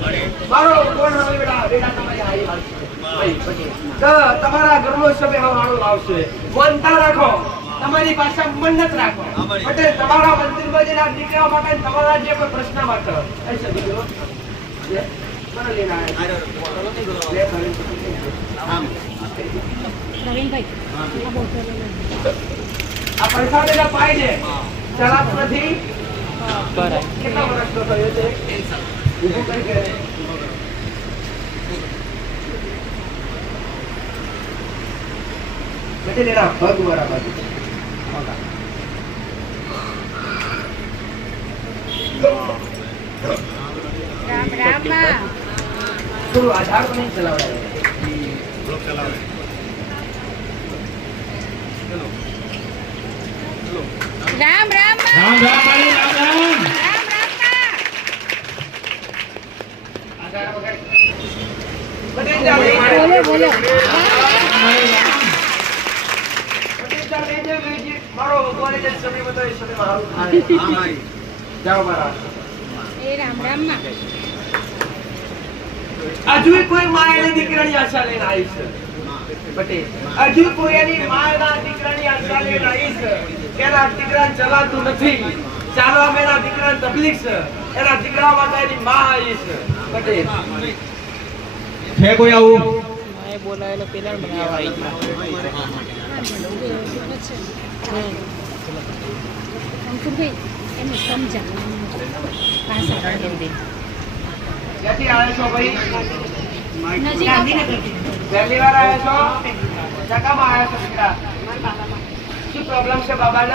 મારો કોણ હવે બેટા તમારી હારી વાત છે ભાઈ પટેલ તો તમારા ઘરનો સભ્ય હારું આવશે, બોલતા રાખો, તમારી પાસે મન્નત રાખો પટેલ. તમારા મંદિરમાં જે દીકરા માટે તમારા જે કોઈ પ્રશ્ન માટે ऐसे દીકરો લે મને લેના આ પૈસા દેલા પાઈ દે ચલાતું નથી કેટલા વર્ષનો થયો છે ઊભું કરી કે બેટે લેના પગ વાળા બાજુ રામ રામ માં થોડું આધાર તો નહીં ચલાવડાય રામ રામ માં રામ રામ મારી રામ રામ. રામ રામ માં આધાર વગર પટેલ જાવે બોલો મારો ભગવાને જે સમય બતાવ્યો સમય મારું જાઓ મારા એ રામ રામ માં હજુ કોઈ માયાની દીકરાની આશા લઈને આવી છે પટેલ, હજુ કોઈ એની માયાના દીકરાની આશા લઈને આવી છે કે એના દીકરાને ચલાતું નથી, ચાલવા માં એના દીકરાને તકલીફ છે, એના દીકરા માટે એની માં આવી છે પટેલ. છે કોઈ આવું? અંકુરભાઈ એમને સમજાવવાનું ભાષા ક્યાંથી આવ્યા છો ભાઈ? નજીક પહેલી વાર આવ્યા છો? ચકામાં આવ્યા છો દીકરા? શું પ્રોબ્લેમ છે બાબાને?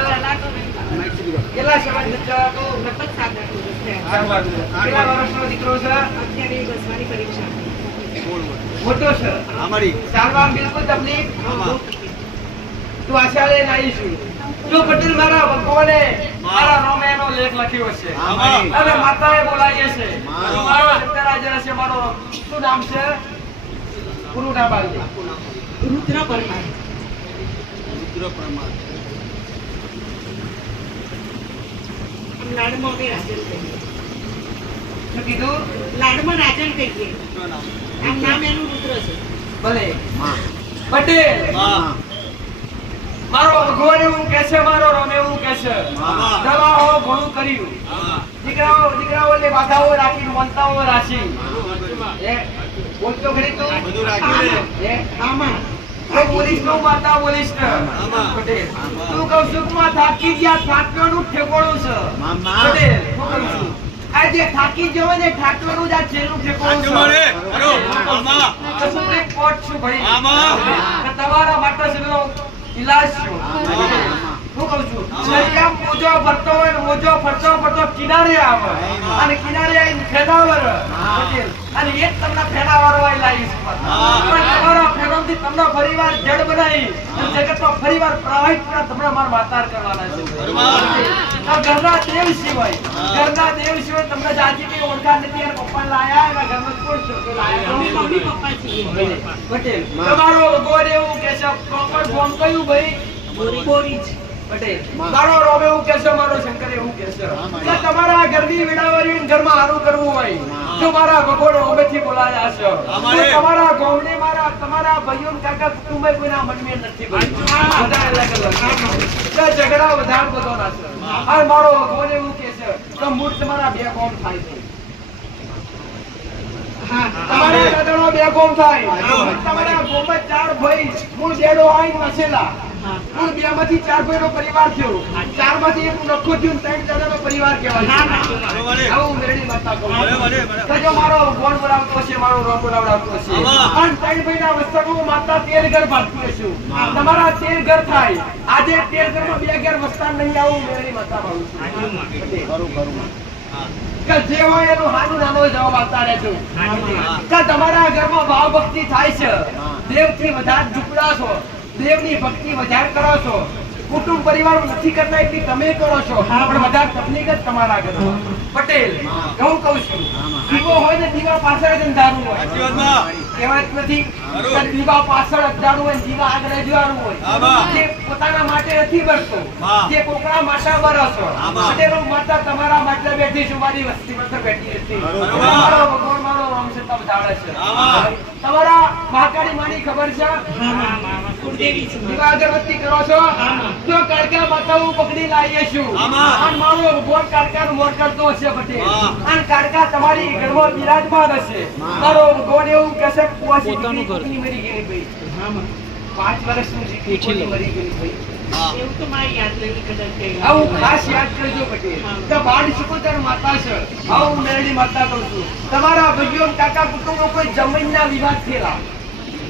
કેટલા સમય કેટલા વર્ષનો દીકરો છે? મોટો છે, ચાલવા બિલકુલ તકલીફ, તું આશા લઈને આવી છું. જો પટેલ મારા ભગવાને મારા નામે એનો લેખ લખ્યો છે અને માતાએ બોલાવીએ છે મારો સત્યરાજન છે, મારો શું નામ છે? પૂરું નામ બોલ. રુદ્ર પરમાર લાડમાં અમે રાજન કહીએ, શું કીધું? લાડમાં રાજન કહીએ, આમ નામ એનું રુદ્ર છે. ભલે પટેલ મારો ભગવાન એવું કે છે, મારો રામ એવું કે છે દવાઓ ઘણું કર્યું, દીકરાઓને બાધાઓ રાખી, મમતાઓ રાખી, બોલતો ખરી તું બધું રાખ્યું ને આમાં તો બોલીશ નો માતા બોલીશ ને પટેલ તું કહું છું કે થાકી ગયા, થાકવાનું ઠેકોણું છે પટેલ. હું કહું છું આ જે થાકી જવો ને ઠાકવાનું જ આ છેલ્લું ઠેકોણું છે. સુપ્રીમ કોર્ટ છું ભાઈ તમારા માટે છે ઇલાજ છું. હું કહું છું સરિયા મોજો ભરતો હોય ને મોજો ફરતો ફરતો કિનારે આવે અને કિનારે આવીને ફેનાવર પટેલ અને એ જ તમને ફેનાવર હોય લાવીશ પણ તમારો ફેનોથી તમને ફરીવાર જડ બનાવી અને જગતમાં ફરીવાર પ્રવાહિત પૂરા તમને માર માતાર કરવાના છે. ઘરના દેવ સિવાય તમને જાજી કઈ ઓળખાણ નથી અને પપ્પા લાયા એના ઘરમાં કોણ છે લાયા? મમ્મી પપ્પા છીએ પટેલ તમારો ભગવાન એવું કે છે પ્રોપર ફોર્મ કયું ભાઈ? બોરી જ પટેલ. મારો રોમ એવું કે છે, મારો શંકર એવું કે છે કે તમારા ઘરની વિડાવરી ઘરમાં હારું કરવું હોય તો મારા ભગવાન ઓમેથી બોલાયા છે. તમારા ગોમને મારા તમારા ભાઈઓ કાકા કુટુંબે કોઈના મનમે નથી ભાઈ, બધા અલગ અલગ છે, ઝઘડા વધારે બધો ના છે. અને મારો ભગવાન એવું કે છે કે મૂળ તમારા બે કોમ થાય છે. તમારા દાદાનો બે કોમ થાય, તમારા ગોમત ચાર ભાઈ મૂળ બેડો આવીને વસેલા કુલ 2 માંથી 4 ભાઈનો પરિવાર થયો, 4 માંથી એક નખો થયો, 3 જણાનો પરિવાર કહેવાય. આવું મેરડી માતા કહું. તો જો મારો ગોળ બોલાવતો હશે, મારો રોમ બોલાવતો હશે, અને 3 ભાઈના વસ્ત્રમાં માતા 13 ઘર બાંધતી હશું. તમારા 13 ઘર થાય. આજે 13 ઘરમાં 2 ઘર વસ્તાન નહીં, આવું મેરડી માતા કહું છું. કે જે હોય એનું હાનું નાનો જવાબ આપતા રહેજો. કે તમારા ઘરમાં ભાવ ભક્તિ થાય છે, દેવથી વધારે ઝૂકડા છો, દેવની ભક્તિ વધારે કરો છો, કુટુંબ પરિવાર નથી કરતા એટલી તમે કરો છો, પણ વધારે તકલીફ જ તમારા ઘરમાં. પટેલ હું કહું છું, દીવો હોય ને દીવા પાછળ જ અંધારું હોય. કહેવાય નથી કે દીવા પાછળ અંધારું હોય, દીવા આગળ અજવાળું હોય. જે પોતાના માટે નથી બરતો, જે કોકરા માટે બરસો. પટેલો માતા તમારા માટે બેઠી છું, મારી વસ્તી માટે બેઠી હતી. મારો ભગવાન મારો રામ સીતા બધાડે છે. તમારા મહાકાળી માની ખબર છે? દીવા અગરબત્તી કરો છો, જો કાળકા માતાઓ પકડી લાવીએ છું, અને મારો ભગવાન કાળકાનું મોર કરતો હશે પટેલ, અને કાળકા તમારી ઘરમાં બિરાજમાન હશે. મારો ભગવાન એવું કહેશે કે કુવાસી દીકરી મરી ગઈ ભાઈ, 5 વર્ષની દીકરી મરી ગઈ ભાઈ. એવું તો મારી યાદ નથી કદાચ કઈ. આવું ખાસ યાદ કરજો પટેલ. તો બાળ શિકોતર માતા છે, આવું મેરડી માતા કહું છું. તમારા ભાઈઓ કાકા કુટુંબો કોઈ જમીનના વિવાદ થયેલા,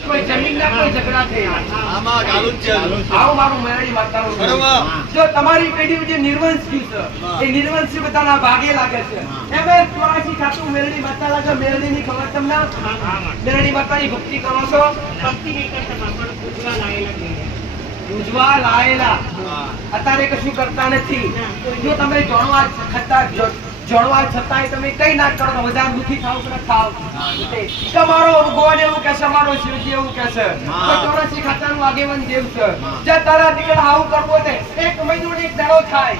કોઈ જમીનના કોઈ ઝઘડા થયેલા, આવું મારું મેરડી માતાનું કહું. જો તમારી પેઢી જે નિર્વંશી છે, એ નિર્વંશી બધાના ભાગે લાગે છે. એમે 84 ખાતું મેરડી માતા લાગે. મેરડીની ખબર તમને? મેરડી માતાની ભક્તિ કરો છો? ભક્તિ નહીં કરતા પણ પૂજવા લાયેલા કહેવાય. પૂજવા લાયેલા અત્યારે કશું કરતા નથી. જો તમે જાણવા છતાંય તમે કઈ ના કરો તો વધારે દુખી થાવ કે થાવ. તમારો ભગવાન એવું કહેશે, મારો શિવજી એવું કહેશે, તો 84 ખાતાનું આગેવાન દેવ છે. જે તારા દીકરા આવું કરવો ને 1 મહિનો ને 1 દાડો થાય,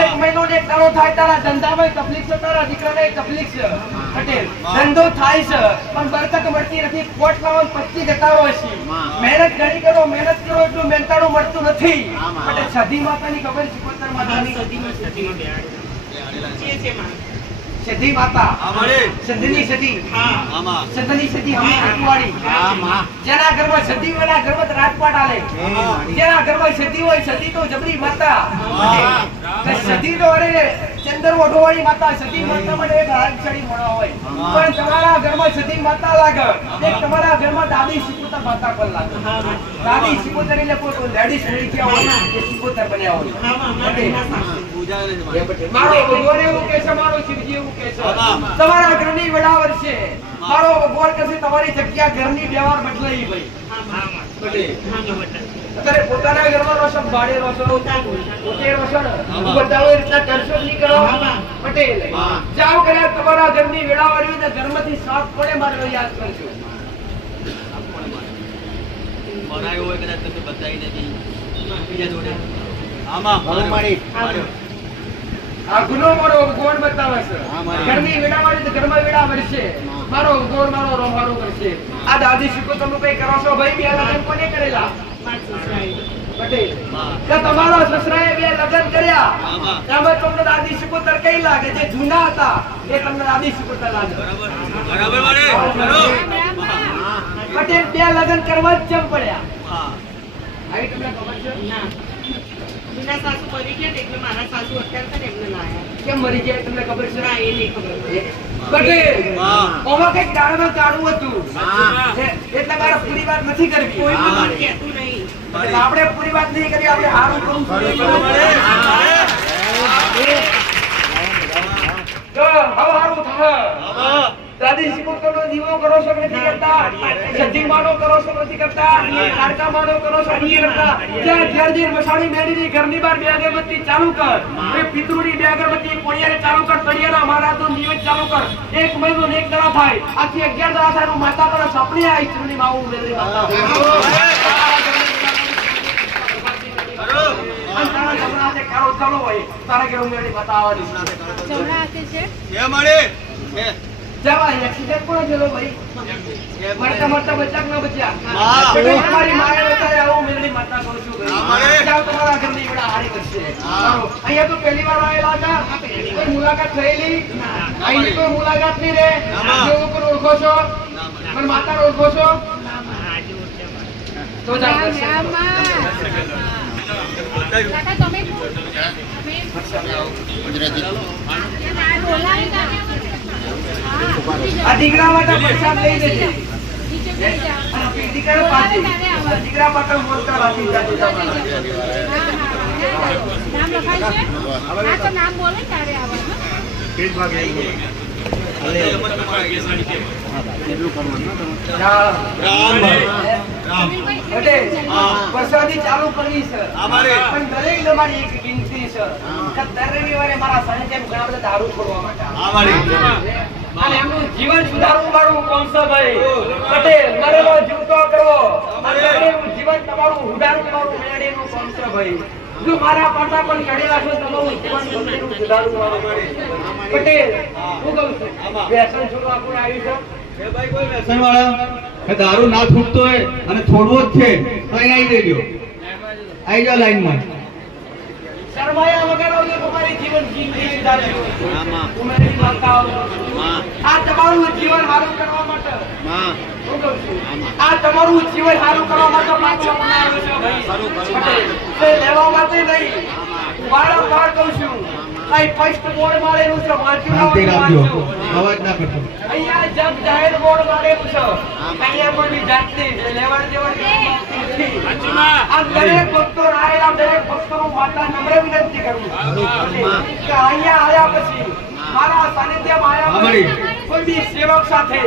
1 મહિનો ને 1 દાડો થાય. તારા ધંધામાં તકલીફ છે, તારા દીકરાને તકલીફ છે પટેલ. ધંધો થાય છે પણ બરકત મળતી નથી. કોટ લાવો 25 જતા રહો છે. મહેનત ઘણી કરો, મહેનત કરો એટલું મહેનતાણું મળતું નથી. પટેલ સધી માતાની ખબર છે? શિકોતર માતાની સધી માતા, સધીની સધી, સધીની સધી હમણાં જેના ઘરમાં સધી હોય એના ઘરમાં રાજપાટ આલે. જેના ઘરમાં સધી હોય, સધી તો જબરી માતા. સધી તો અરે ચંદર ઓઢોવાળી માતા. સધી માતા માટે એક રાજશાળી મોણા હોય, પણ તમારા ઘરમાં સધી માતા લાગે, એક તમારા ઘરમાં દાદી શિકોતર માતા પણ લાગે. દાદી શિકોતર એટલે કોઈ લેડીઝ મળી ગયા હોય એ શિકોતર બન્યા હોય. મારો ભગવાન એવું કહે છે, મારો શિવજી એવું કહે છે, તમારા ઘરની વેળાવર છે. મારો ભગવાન કહે છે તમારી જગ્યા ઘરની વ્યવહાર બદલાઈ ભાઈ. અત્યારે પોતાના ઘરમાં રોશો, ભાડે રોશો, પોતે રોશો ને બતાવો એ રીતના કરશો નહીં કરો પટેલ. જાઓ કદાચ તમારા ઘરની વેળાવર હોય ને ઘરમાંથી સાપ પડે મારે યાદ કરજો. બનાવ્યો હોય કદાચ તમને બતાવી નથી બીજા જોડે. આ ગુનો મારો ભગવાન બતાવે છે. ઘરની વેળાવર તો ઘરમાં વેળાવર છે. મારો ભગવાન મારો રોમારો કરશે. આ દાદી શીખો તમે કઈ કરો છો ભાઈ? 2 લગ્ન કોને કરેલા? પટેલ કે તમારા સસરાએ 2 લગ્ન કર્યા, એમાં તમને દાદી શિકોતર કઈ લાગે? જે જૂના હતા એ તમને દાદી શિકોતર લાગે. પટેલ 2 લગ્ન કરવા જ કેમ પડ્યા? આવી તમને ખબર છે? જૂના સાસુ મરી ગયા ને એટલે મારા સાસુ અત્યારે પણ એમને લાયા. કેમ મરી જાય તમને ખબર છે? ના, એ નહીં ખબર. પટેલ ઓમાં કઈક દાડમાં કાઢું હતું એટલે મારે પૂરી વાત નથી કરવી. કોઈ મને કહેતું નહીં. એટલે આપણે પૂરી વાત નહીં કરી, આપણે હારું કરવું પડે. જો હવે હારું થાય. દાદી શિકોતરનો દીવો કરો છો કે નથી કરતા? સધી માનો કરો છો કે નથી કરતા? કાળકા માનો કરો છો કે નથી કરતા? જ્યાં ઘેર મસાણી મેળીની ઘરની બહાર 2 અગરબત્તી ચાલુ કર. એ પિતૃની 2 અગરબત્તી કોણિયારે ચાલુ કર. તળિયાના મહારાજનો નિવેદ ચાલુ કર. 1 મહિનો ને 1 દાડા થાય. આથી 11 દાડા થાય. માતા પર સપની આવી ચૂની માવું મેળવી માતા. તારા જમણા હાથે કારો ચાલો હોય તારા ઘરે મેળવી માતા આવવાની. જમણા હાથે છે જવા એક્સિડન્ટ કોણ થયેલો ભાઈ? મરતા મરતા બચ્યા કે ન બચ્યા? તમારી માએ બતાવ્યા આવું મેળવી માતા કહું છું ભાઈ. જાઓ તમારા ઘરની વેળા હારી કરશે. અહીંયા તો પહેલી વાર આવેલા હતા, કોઈ મુલાકાત થયેલી? અહીંની કોઈ મુલાકાત નહીં રે. જેવો કોઈ ઓળખો છો? પણ માતા ઓળખો છો? તો જ આ દર્શન. આ દીકરા માટે પ્રસાદ લઈ જજે. અને દીકરા પાછી દીકરા માટે મોટા રાખી જાજો તમારા. નામ લખાય છે આ તો નામ બોલે ત્યારે આવે પ્રસાદી ચાલુ કરવી છે પણ દરેક તમારી એક વિનંતી છે કે દર રવિવારે મારા સાનિધ્યમ ઘણા બધા દારૂ છોડવા માટે અને એમનું જીવન સુધારવું મારું કોમ છે ભાઈ પટેલ મરેલો જીવતો કરવો અને દરેકનું જીવન તમારું સુધારવું મારું મેળીનું કોમ છે ભાઈ. જો મારા પડતા પણ ચડેલા છો તમારું જીવન મંદિરનું સુધારવું મારું પટેલ હું કહું છું વ્યસન છોડવા કોણ આવ્યું છે ભાઈ કોઈ વ્યસન વાળા કે દારૂ ના છૂટતો હોય અને છોડવો જ છે તો અહીં આવી દેજો. આવી જાઓ લાઈનમાં. શરમાયા વગર આવજો તમારી જીવન જિંદગી સુધારજો. ઉમેરી માતાઓ આ તમારું જીવન સારું કરવા માટે હું કહું છું આ તમારું જીવન સારું કરવા માટે પાછો બનાવ્યો છે ભાઈ. તે લેવા માટે નહીં વારંવાર કહું છું અહીં ફર્સ્ટ બોર્ડ મારેલું છે વાંચ્યું શાંતિ ના રાખજો. વાંચ્યું. અવાજ ના કરશો. અહીંયા જગ જાહેર બોર્ડ મારેલું છે અહીંયા કોઈ જાતની લેવડ દેવડ નથી. આ દરેક ભક્તો આયેલા દરેક ભક્તોનું માતા નમ્ર વિનંતી કરું છું કે અહીંયા આયા પછી મારા સાનિધ્યમાં આયા પછી કોઈ બી સેવક સાથે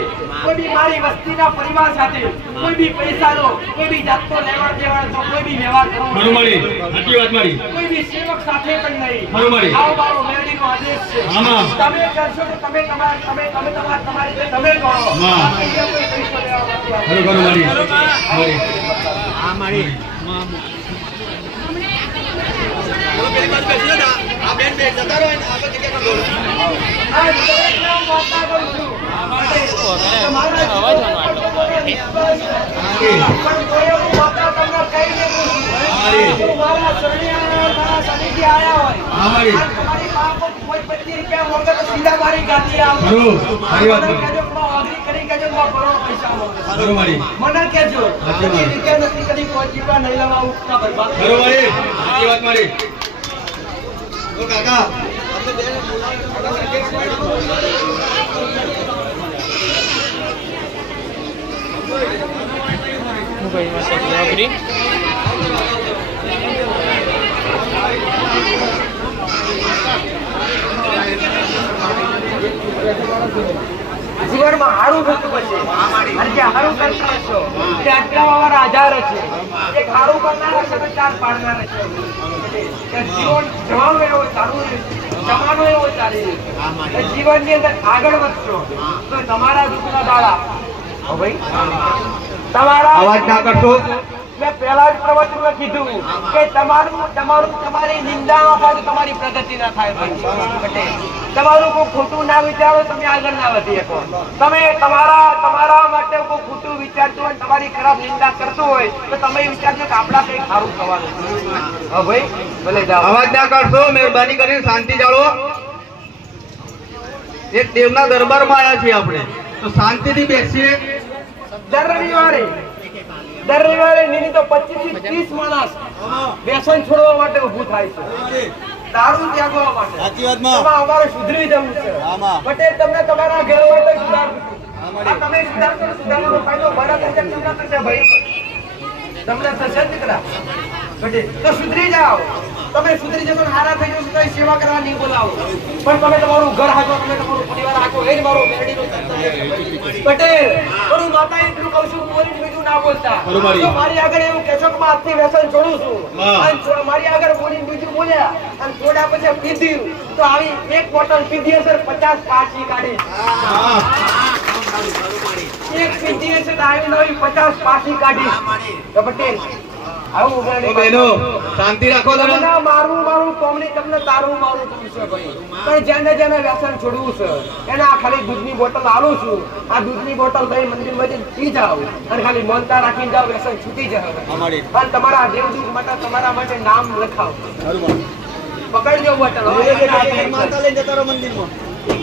કોઈ બી મારી વસ્તીના પરિવાર સાથે કોઈ બી પૈસાનો કોઈ બી જાતનો લેવડ દેવડ તો કોઈ બી વ્યવહાર કરવો ખરું મળી. સાચી વાત મારી. કોઈ બી સેવક સાથે પણ નહીં. ખરું મળી. આવો મારો મેરડીનો આદેશ છે. આમાં. તમે કરશો તો તમે તમારી રીતે તમે કરો. હા. અહીંયા કોઈ પૈસો લેવા નથી આવતો. ખરું ખરું મળી. મળી. આ મારી આ દરેકના માતા કરું છું. તમારા પણ કોઈ એવું માતા તમને કહી દેવું છું. મારા શરણે આયા, મારા સાનિધ્ય આયા હોય. મારી. આ તમારી પાસે કોઈ 25 રૂપિયા વગર તો સીધા મારી ગાદી આવશે. ખરું. સારી વાત મને કરી. કહેજો કે અઘરી કરી કહેજો કે બરોબર પૈસા મળે. ખરું મળી. મને કહેજો સાચી વાત. એ રીતે નથી કદી કોઈ જીવવા નહીં લેવા ઉઠતા બરબાદ. ખરું મળી. સાચી વાત મારી. તો કાકા જીવનમાં હારું થતું હશે અને જે હારું કરતા હશો તે અટકાવવાવાળા આધાર છે. એક હારું કરનાર હશે તો ચાર પાડનાર હશે. કે જીવન જવાનું એવો સારું જમાનો એવો ચાલી રહ્યો છે. જીવનની અંદર આગળ વધશો તો તમારા દુઃખના દાડા હો ભાઈ તમારા અવાજ ના કરશો. મેં પહેલા જ પ્રવચનમાં કીધું કે તમારી નિંદા ના થાય તો તમારી પ્રગતિ ના થાય ભાઈ. તમારું કોઈ ખોટું ના વિચારો તમે આગળ ના વધી શકો. તમે તમારા માટે કોઈ ખોટું વિચારતું હોય તમારી ખરાબ નિંદા કરતું હોય તો તમે વિચારજો કે આપણા કંઈક સારું થવાનું. હા ભાઈ ભલે જાઓ. અવાજ ના કરશો. મહેરબાની કરીને શાંતિ જાળવો. એક દેવના દરબારમાં આવ્યા છીએ આપણે તો શાંતિથી બેસીએ. દર રવિવારે નહીં તો 25 થી 30 માણસ વ્યસન છોડવા માટે ઊભું થાય છે. દારૂ ત્યાગવા માટે. સાચી વાતમાં. એમાં અમારે સુધરી જવું છે. આમાં. પટેલ તમને તમારા ઘર હોય તો સુધારવું. આ તમે સુધારશો તો સુધારવાનો ફાયદો મારા થશે તમને થશે ભાઈ. તમને થશે જ દીકરા. પટેલ તો સુધરી જાઓ. તમે સુધરી જશો ને હારા થઈ જશો તો એ સેવા કરવા નહીં બોલાવો. પણ તમે તમારું ઘર હાકો તમે તમારું પરિવાર હાકો એ જ મારો મેરડીનો કર્તવ્ય છે. પટેલ મારું માતા એટલું કહું છું બોલીને બીજું ના બોલતા. જો મારી આગળ એવું કહેશો કે આજથી વ્યસન છોડું છું અને મારી આગળ બોલીને બીજું બોલ્યા અને છોડ્યા પછી પીધ્યું તો આવી એક બોટલ પીધી હશે 50 પાછી કાઢી. એક પીધી હશે તો આવી નવી 50 પાછી કાઢી. તો પટેલ આવું ઉગાડી બહેનો શાંતિ રાખો. તમે મારું કોમની તમને તારું મારું કોમ છે ભાઈ. પણ જેને વ્યસન છોડવું છે એને આ ખાલી દૂધની બોટલ આલું છું. આ દૂધની બોટલ ભાઈ મંદિરમાંથી પી જાઓ અને ખાલી મનતા રાખીને જાઓ વ્યસન છૂટી જાય. અને તમારા દેવદૂત માટે તમારા માટે નામ લખાવો. પકડજો બોટલ. માતા લઈને જતા રહો મંદિરમાં.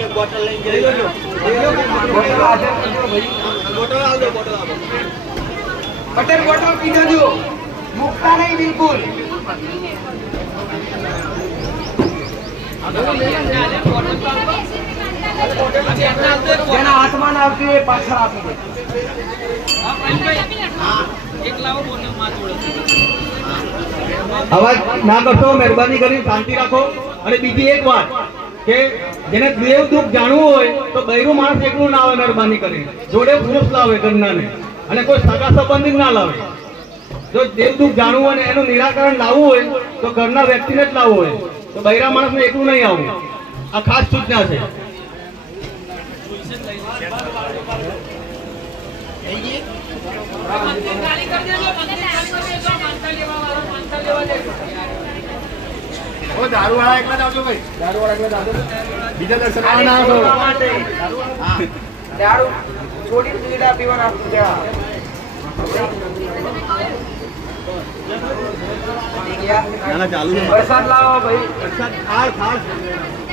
એક બોટલ લઈને જજો. બોટલ હાજર કરજો ભાઈ. બોટલ આલો બોટલ આલો. પટેલ બોટલ પીધો જો મુકતા નહીં બિલકુલ. જેના હાથમાં ના આવતી એ પાછળ આપી દે. અવાજ ના કરશો, મહેરબાની કરીને શાંતિ રાખો. અને બીજી એક વાત કે જેને દેવ દુઃખ જાણવું હોય તો બૈરું માણસ એકલું ના આવે, મહેરબાની કરીને જોડે પુરુષ લાવે ઘરનાને, અને કોઈ સગા સંબંધી ના લાવે. જો દેવ દુઃખ જાણવું હોય અને એનું નિરાકરણ લાવવું હોય તો ઘરના વ્યક્તિને જ લાવવું હોય, તો બૈરા માણસને એકલું નહીં આવવું. આ ખાસ સૂચના છે. દારૂવાળા એકલા જ આવજો ભાઈ, દારૂવાળા એકલા જ આવજો. બીજા દર્શન ના આવજો. દારૂ છોડી પીડા પીવાના આપતું ત્યાં. ચાલુ છે. વરસાદ લાવો ભાઈ. વરસાદ ખાસ ખાસ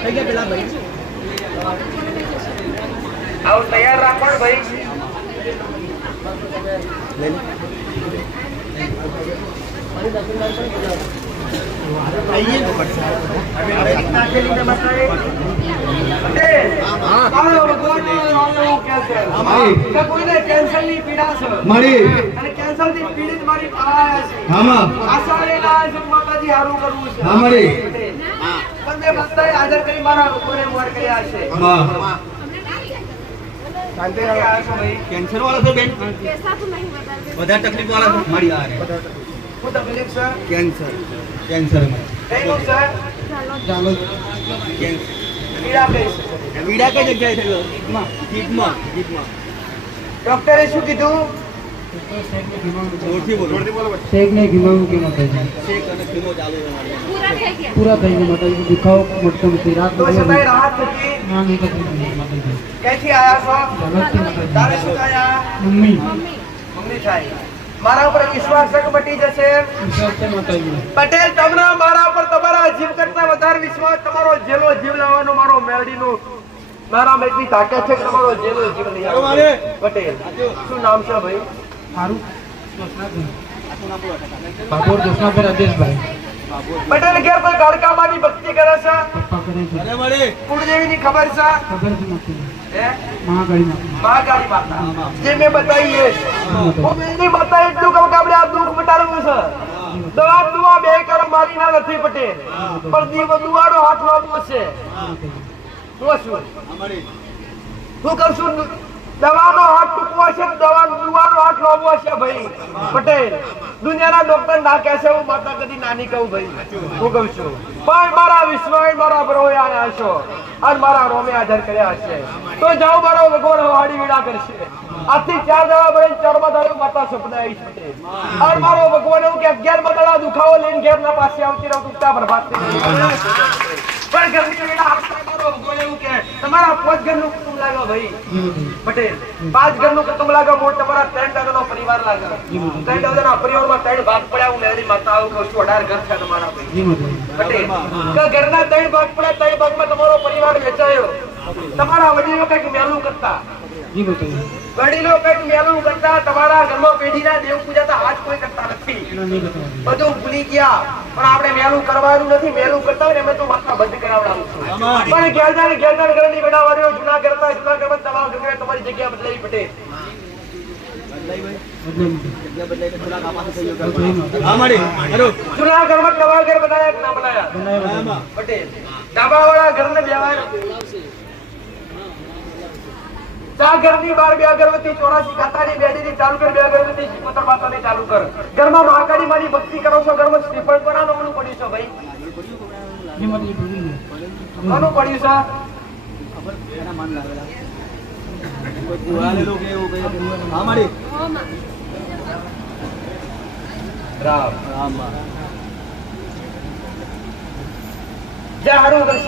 થઈ ગયા પેલા ભાઈ. આવું તૈયાર રાખો ને ભાઈ. કોઈને કેન્સર ની પીડા છે મળી અને કેન્સર થી પીડિત મારી પાયા છે. આમાં આશાળીના માતાજી હારું કરવું છે. હા મળી પણ મેં બધાએ હાજર કરી મારા લોકોને મોર કર્યા છે. હા શાંતિ રહ્યા છો ભાઈ. કેન્સર વાળા છો બેન? कैसा तो नहीं बता दे વધારે તકલીફ વાળા છો? મળી આ રે શું તકલીફ છે? કેન્સર કેન્સર કઈનું છે? ચાલો પીડા કઈ છે? વીડા કઈ જગ્યાએ થયો? જીભમાં જીભમાં. ડોક્ટરે શું કીધું? જોરથી બોલો. શેક ને ઘીમાં મૂકી માતાજી શેક અને ખીમો ચાલુ છે મારી. पूरा થઈ ગયા પૂરા થઈ ગયા માતાજી. દુખાવો મોટો નથી, રાત તો છતાંય રાહત થતી. ના નહીં થતી માતાજી. ક્યાંથી આયા છો? જગતથી માતાજી. તારે શું થયા? મમ્મી મમ્મી થાય. મારા ઉપર વિશ્વાસ છે કે મટી જશે? વિશ્વાસ છે માતાજી. પટેલ તમને મારા પર તમારા જીવ કરતા વધારે વિશ્વાસ, તમારો જેલો જીવ લાવવાનો મારો મેરડીનો મારામાં એટલી તાકાત છે કે તમારો જેલો જીવ લઈ આવો. પટેલ શું નામ છે ભાઈ? સારું બાપોર દસમાપર આદેશભાઈ. પટેલ ઘેર કોઈ ગાડકામાંની ભક્તિ કરે છે? પપ્પા કરે છે. કુળદેવીની ખબર છે? ખબર છે નથી. હે? મહાકાળી માતા. મહાકાળી માતા જે મેં બતાવી એ જ. હું મેની માતા એટલું કહું કે આપણે આ દુઃખ મટાડવું છે. દવા દુઆ બે કરો મારી ના નથી પટેલ, પણ દુઆનો હાથ લાવવો છે. હું શું કહું છું? દવાનો હાથ ટૂંકવો છે, દુઆનો હાથ લાવવો છે ભાઈ. પટેલ દુનિયાના ડોક્ટર ના કહેશે હું માતા કદી નાની કહું ભાઈ. હું કહું છું પણ મારા વિશ્વાસ મારા બરોએ આયા છો અને મારા રોમે હાજર કર્યા છે તો જાઓ મારો ભગવાન હવાડી વીડા કરશે. આજથી 4 દાડા બળે 4 દાડા માતા સપના આવી છે. અને મારો ભગવાન એવું કે 11 દાડા દુખાવો લઈને ઘેર ના પાસે આવતી રહું ઉગતા પ્રભાત પણ ઘરની વીડા આપતા મારો ભગવાન એવું કે તમારા 5 ઘરનું કુટુંબ લાગો ભાઈ. પટેલ 5 ઘરનું કુટુંબ લાગો, મોટ તમારા 3 દાદાનો પરિવાર લાગો. 3 દાદાના પરિવારમાં 3 ભાગ પડ્યા. હું મેરી માતા આવું કહું છું 18 ઘર છે તમારા ભાઈ. પટેલ કે ઘરના 3 ભાગ પડ્યા, 3 ભાગમાં તમારો પરિવાર વેચાયો. તમારા વડીલો કઈક મેલું કરતા, વડીલો કઈક મેલું કરતા, તમારા ઘરમાં પેઢીના દેવ પૂજાતા હાથ કોઈ કરતા નથી. બધું ભૂલી ગયા. પણ આપણે મેલું કરવાનું નથી. મેલું કરતા હોય ને મેં તો માથા બંધ કરાવડાવું છું. પણ ઘેરદાર ઘરની બેડાવાળીઓ જૂના કરતા જૂના કરવા તમારા ઘરે તમારી જગ્યા બદલાવી. પટેલ જૂના ઘરમાં નવા ઘર બનાવ્યા કે ના બનાવ્યા? પટેલ ડાબાવાળા ઘરને બેવાય. ચા ઘરની 12 અગરબત્તી, 84 કાતાની બેડીની ચાલુ કર, 2 અગરબત્તી શિકોતર માતાની ચાલુ કર. ઘરમાં મહાકાળી માની ભક્તિ કરો છો, ઘરમાં શ્રીફળ કોનાનું પડ્યું છે ભાઈ? કોનું પડ્યું છે? હારું કરશે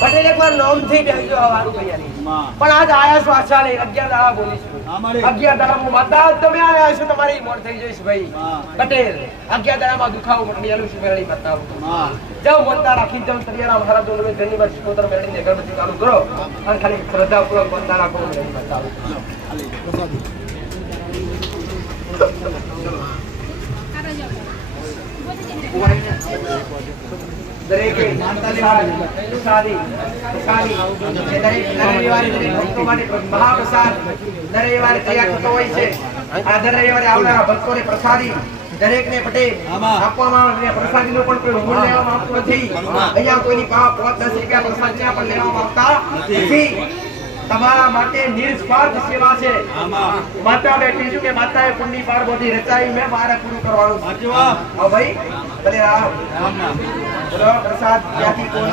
પટેલ એકવાર નામ થી બેસજો હારું કૈયાની. પણ આજ આયા છો આશા લઈ 11 દાડા બોલીશું. 11 દાડા માતા તમે આયા છો તમારી મોત થઈ જઈશ ભાઈ. પટેલ 11 દાડામાં દુખાવો મટી આલું છું મેળી માતા. જાઓ બોલતા રાખી જાઓ તૈયાર મહારાજ જોડે ઘરની બાર શિકોતર મેળીને અગરબત્તી ચાલુ કરો અને ખાલી શ્રદ્ધાપૂર્વક બોલતા રાખો મેળી માતા. દરેકે પ્રસાદી જે દરેક રવિવારે દરેક ભક્તો માટે મહાપ્રસાદ દર રવિવારે તૈયાર થતો હોય છે. આ દર રવિવારે આવનારા ભક્તોને પ્રસાદી દરેકને પટે આપવામાં આવે. પ્રસાદીનું પણ કોઈ મૂળ લેવામાં આવતું નથી. અહીંયા કોઈની પાસે 5-10 રૂપિયા પ્રસાદના પણ લેવામાં આવતા નથી. તમારા માટે નિસ્વાર્થ સેવા છે. માતા બેઠી છું કે માતાએ પુણ્ય પાર બધી રચાઈ મેં મારે પૂરું કરવાનું છે. હા ભાઈ ભલે બોલો પ્રસાદ ક્યાંથી કોણ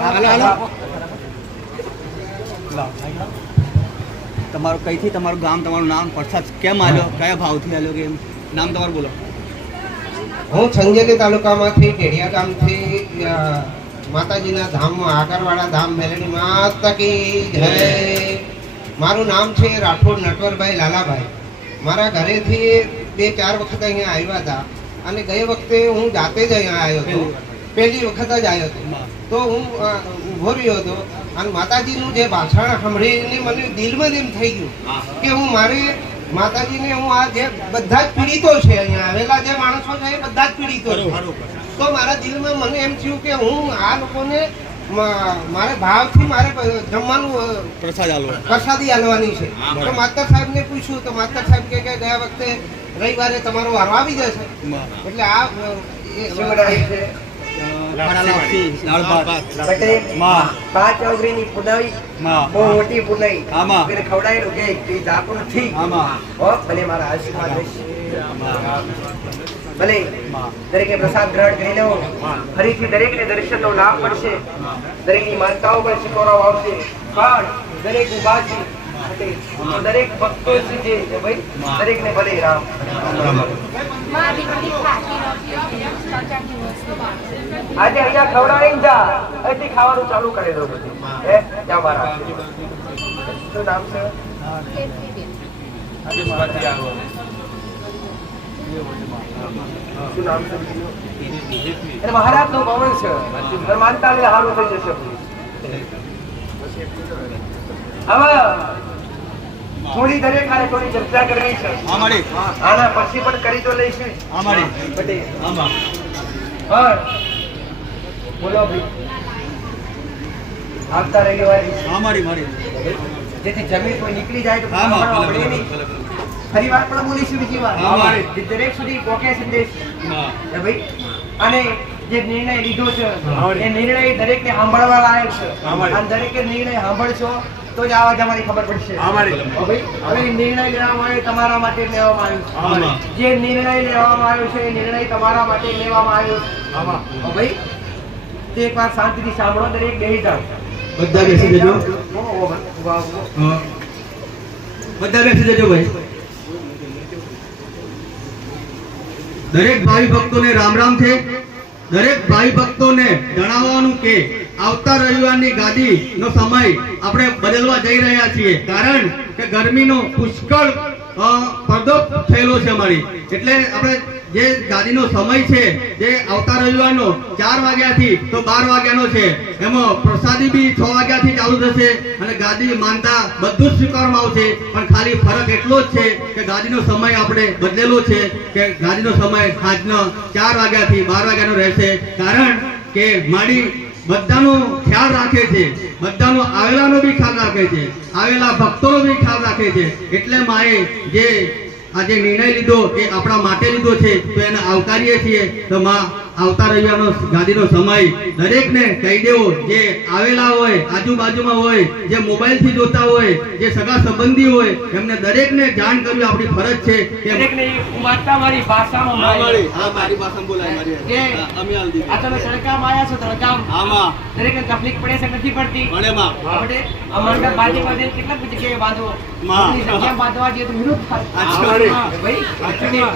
તમારું કઈથી તમારું ગામ, તમારું નામ, પ્રસાદ કેમ આલ્યો, કયા ભાવથી આલ્યો, કે નામ તમારું બોલો. હું સંજેલી તાલુકામાંથી ઢેડિયા ગામથી માતાજીના ધામમાં આગરવાડા ધામ મેલડી માતા કી જય. મારું નામ છે રાઠોડ નટવરભાઈ લાલાભાઈ. મારા ઘરેથી 2-4 વખત અહીંયા આવ્યા હતા અને ગઈ વખતે હું જાતે જ અહીંયા આવ્યો હતો. પહેલી વખત જ આવ્યો હતો તો હું ઊભો રહ્યો હતો અને માતાજીનું જે ભાષણ સાંભળીને મને દિલમાં એમ થઈ ગયું કે હું મારે માતાજીને હું આ જે બધા જ પીડિતો છે અહીંયા આવેલા જે માણસો છે એ બધા જ પીડિતો છે. તો મારા દિલમાં મને એમ થયું કે હું આ લોકોને મારે ભાવથી મારે જમવાનું પ્રસાદી આલવાની છે. તો માસ્તર સાહેબને પૂછ્યું તો માસ્તર સાહેબ કે ગયા વખતે રવિવારે તમારો વારો આવી જશે એટલે આ પાંચ અવગણીની પુનાઈ બહુ મોટી પુનાઈ એને ખવડાયેલું કે જાતું નથી. ભલે મારા આશીર્વાદ રહેશે. ભલે દરેકે પ્રસાદ ગ્રહણ કરી લેવો. ફરીથી દરેકને દર્શનનો લાભ મળશે. દરેકની માનતાઓ પણ શીખવવામાં આવશે. પણ દરેક ઉભા છે દરેક ભક્તો છે જે ભાઈ દરેકને ભલે રામ. આજે અહીંયા ખવડાવીને જા, અહીંથી ખાવાનું ચાલુ કરી દો બધું. જા મારા શું નામ છે? શું નામ છે? એટલે મહારાજ નો ભવન છે. માનતા ને સારું થઈ જશે. હવે થોડી દરેક આને થોડી ચર્ચા કરવી છે. આના પછી પણ કરી તો લઈશું. બોલો ભાઈ આવતા રવિવારે જેથી જમીન કોઈ નીકળી જાય તો પડે નહીં. ફરી વાર પણ બોલીશું બીજી વાર દરેક સુધી પહોંચે સંદેશ ભાઈ. અને જે નિર્ણય લીધો છે એ નિર્ણય દરેકને સાંભળવા લાયક છે. અને દરેકે નિર્ણય સાંભળશો તો જ આવા અમારી ખબર પડશે. હવે નિર્ણય લેવામાં આવ્યો તમારા માટે લેવામાં આવ્યો છે. જે નિર્ણય લેવામાં આવ્યો છે એ નિર્ણય તમારા માટે લેવામાં આવ્યો છે. ભાઈ તે એકવાર શાંતિથી સાંભળો. દરેક બેસી જાઓ. બધા બેસી જજો. બધા બેસી જજો ભાઈ. દરેક ભાઈ ભક્તોને રામ રામ છે. દરેક ભાઈ ભક્તોને જણાવવાનું કે આવતા રવિવારની ગાદી નો સમય આપણે બદલવા જઈ રહ્યા છીએ. કારણ કે ગરમીનો પુષ્કળ પ્રદોપ થયેલો છે અમારી. એટલે આપણે જે ગાદીનો સમય છે જે આવતા રવિવારનો 4 વાગ્યાથી તો 12 વાગ્યાનો છે. એમાં પ્રસાદી બી 6 વાગ્યાથી ચાલુ થશે અને ગાદી માનતા બધું જ સ્વીકારવામાં આવશે. પણ ખાલી ફરક એટલો જ છે કે ગાદીનો સમય આપણે બદલેલો છે કે ગાદીનો સમય સાંજનો 4 વાગ્યાથી 12 વાગ્યાનો રહેશે. કારણ કે મારી બધાનો ખ્યાલ રાખે છે. બધાનો આવેલાનો બી ખ્યાલ રાખે છે. આવેલા ભક્તોનો બી ખ્યાલ રાખે છે. એટલે માએ જે આજે નિર્ણય લીધો એ આપણા માટે લીધો છે તો એને આવકારીએ છીએ. તો માં આવતા રવિવારનો ગાદીનો સમય દરેકને કહી દેવો. જે આવેલા હોય, આજુબાજુમાં હોય, જે મોબાઈલથી જોતા હોય, જે સગા સંબંધી હોય, એમને દરેકને જાણ કરવી આપણી ફરજ છે. દરેકને માતા મારી ભાષામાં મારી ભાષામાં બોલાય. કે આ તમે તડકામાં આવ્યા છો. તડકામ દરેકને તકલીફ પડે છે નથી પડતી. આ મંડપ બાજુમાં કેટલાક જગ્યાએ બાંધવો જગ્યા બાંધવા જઈએ તો વિરોધ થાય.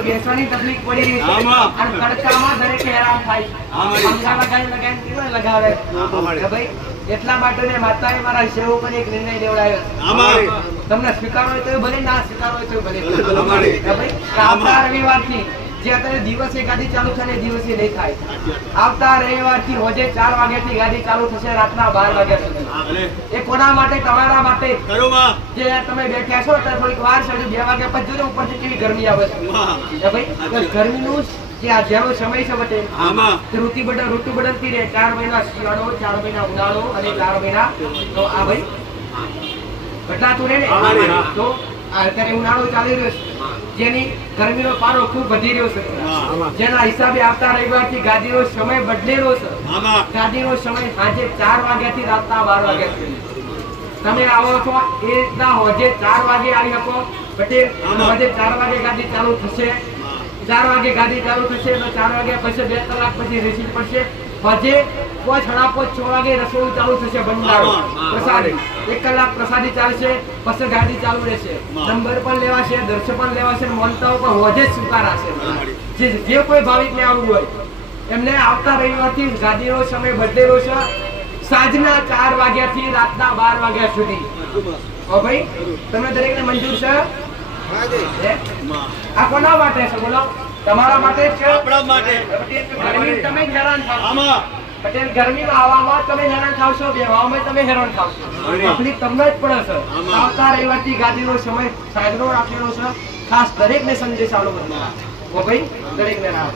બેસવાની તકલીફ પડી અને તડકામાં દરેકે હેરાન થાય. લગાવે ભાઈ. એટલા માટે માતાએ મારા સેવકોને એક નિર્ણય લેવડાવ્યો. તમને સ્વીકારો હોય તો ભલે, ના સ્વીકારો હોય તો ભલે. આવતા રવિવારથી જે અત્યારે દિવસે ગાદી ચાલુ છે ને દિવસે નહીં થાય. આવતા રવિવારથી રોજે 4 વાગ્યાથી ગાદી ચાલુ થશે રાતના 12 વાગ્યા સુધી. એ કોના માટે? તમારા માટે. જે તમે બેઠ્યા છો ત્યારે થોડીક વાર છે, 2 વાગ્યા પછી જોજો ઉપરથી કેવી ગરમી આવે છે. ભાઈ તો ગરમીનું જે આ જેનો સમય છે વટે ઋતુ બદલતી રહે. 4 મહિના શિયાળો, 4 મહિના ઉનાળો અને 4 મહિના તો આ ભાઈ બદલાતું રહે ને. તો અત્યારે ઉનાળો ચાલી રહ્યો છે, જેની ગરમીનો પારો ખૂબ વધી રહ્યો છે, જેના હિસાબે આવતા રવિવારથી ગાદીનો સમય બદલેલો છે. ગાદીનો સમય સાંજે 4 વાગ્યાથી રાતના 12 વાગ્યા સુધી. તમે આવો છો એ રીતના હોજે 4 વાગે આવી શકો. પટેલ હોજે 4 વાગે ગાદી ચાલુ થશે. 4 વાગે ગાદી ચાલુ થશે તો 4 વાગ્યા પછી 2 કલાક પછી રિસીવ પડશે. હોજે 5:30 6 વાગે રસોડું ચાલુ થશે. ભંડારો પ્રસાદી 1 કલાક પ્રસાદી ચાલશે, પછી ગાડી ચાલુ રહેશે. નંબર પણ લેવાશે, દર્શન પણ લેવાશે, મોનતાઓ પણ હોજે જ સ્વીકારાશે. જે કોઈ ભાવિકને આવવું હોય એમને આવતા રવિવારથી ગાદીનો સમય બદલેલો છે, સાંજના 4 વાગ્યાથી રાતના 12 વાગ્યા સુધી. ઓ ભાઈ તમને દરેકને મંજૂર છે? આ કોના માટે છે બોલો? તમારા માટે જ છે. ગરમી તમે જ હેરાન થાવ. પટેલ ગરમીમાં આવવામાં તમે હેરાન થાવશો, બેવામાં તમે હેરાન થાવશો. તકલીફ તમને જ પડે છે. આવતા રવિવારથી ગાદીનો સમય સાંજનો રાખેલો છે. ખાસ દરેકને સંદેશ આલો. ઓ ભાઈ દરેકને રાહ.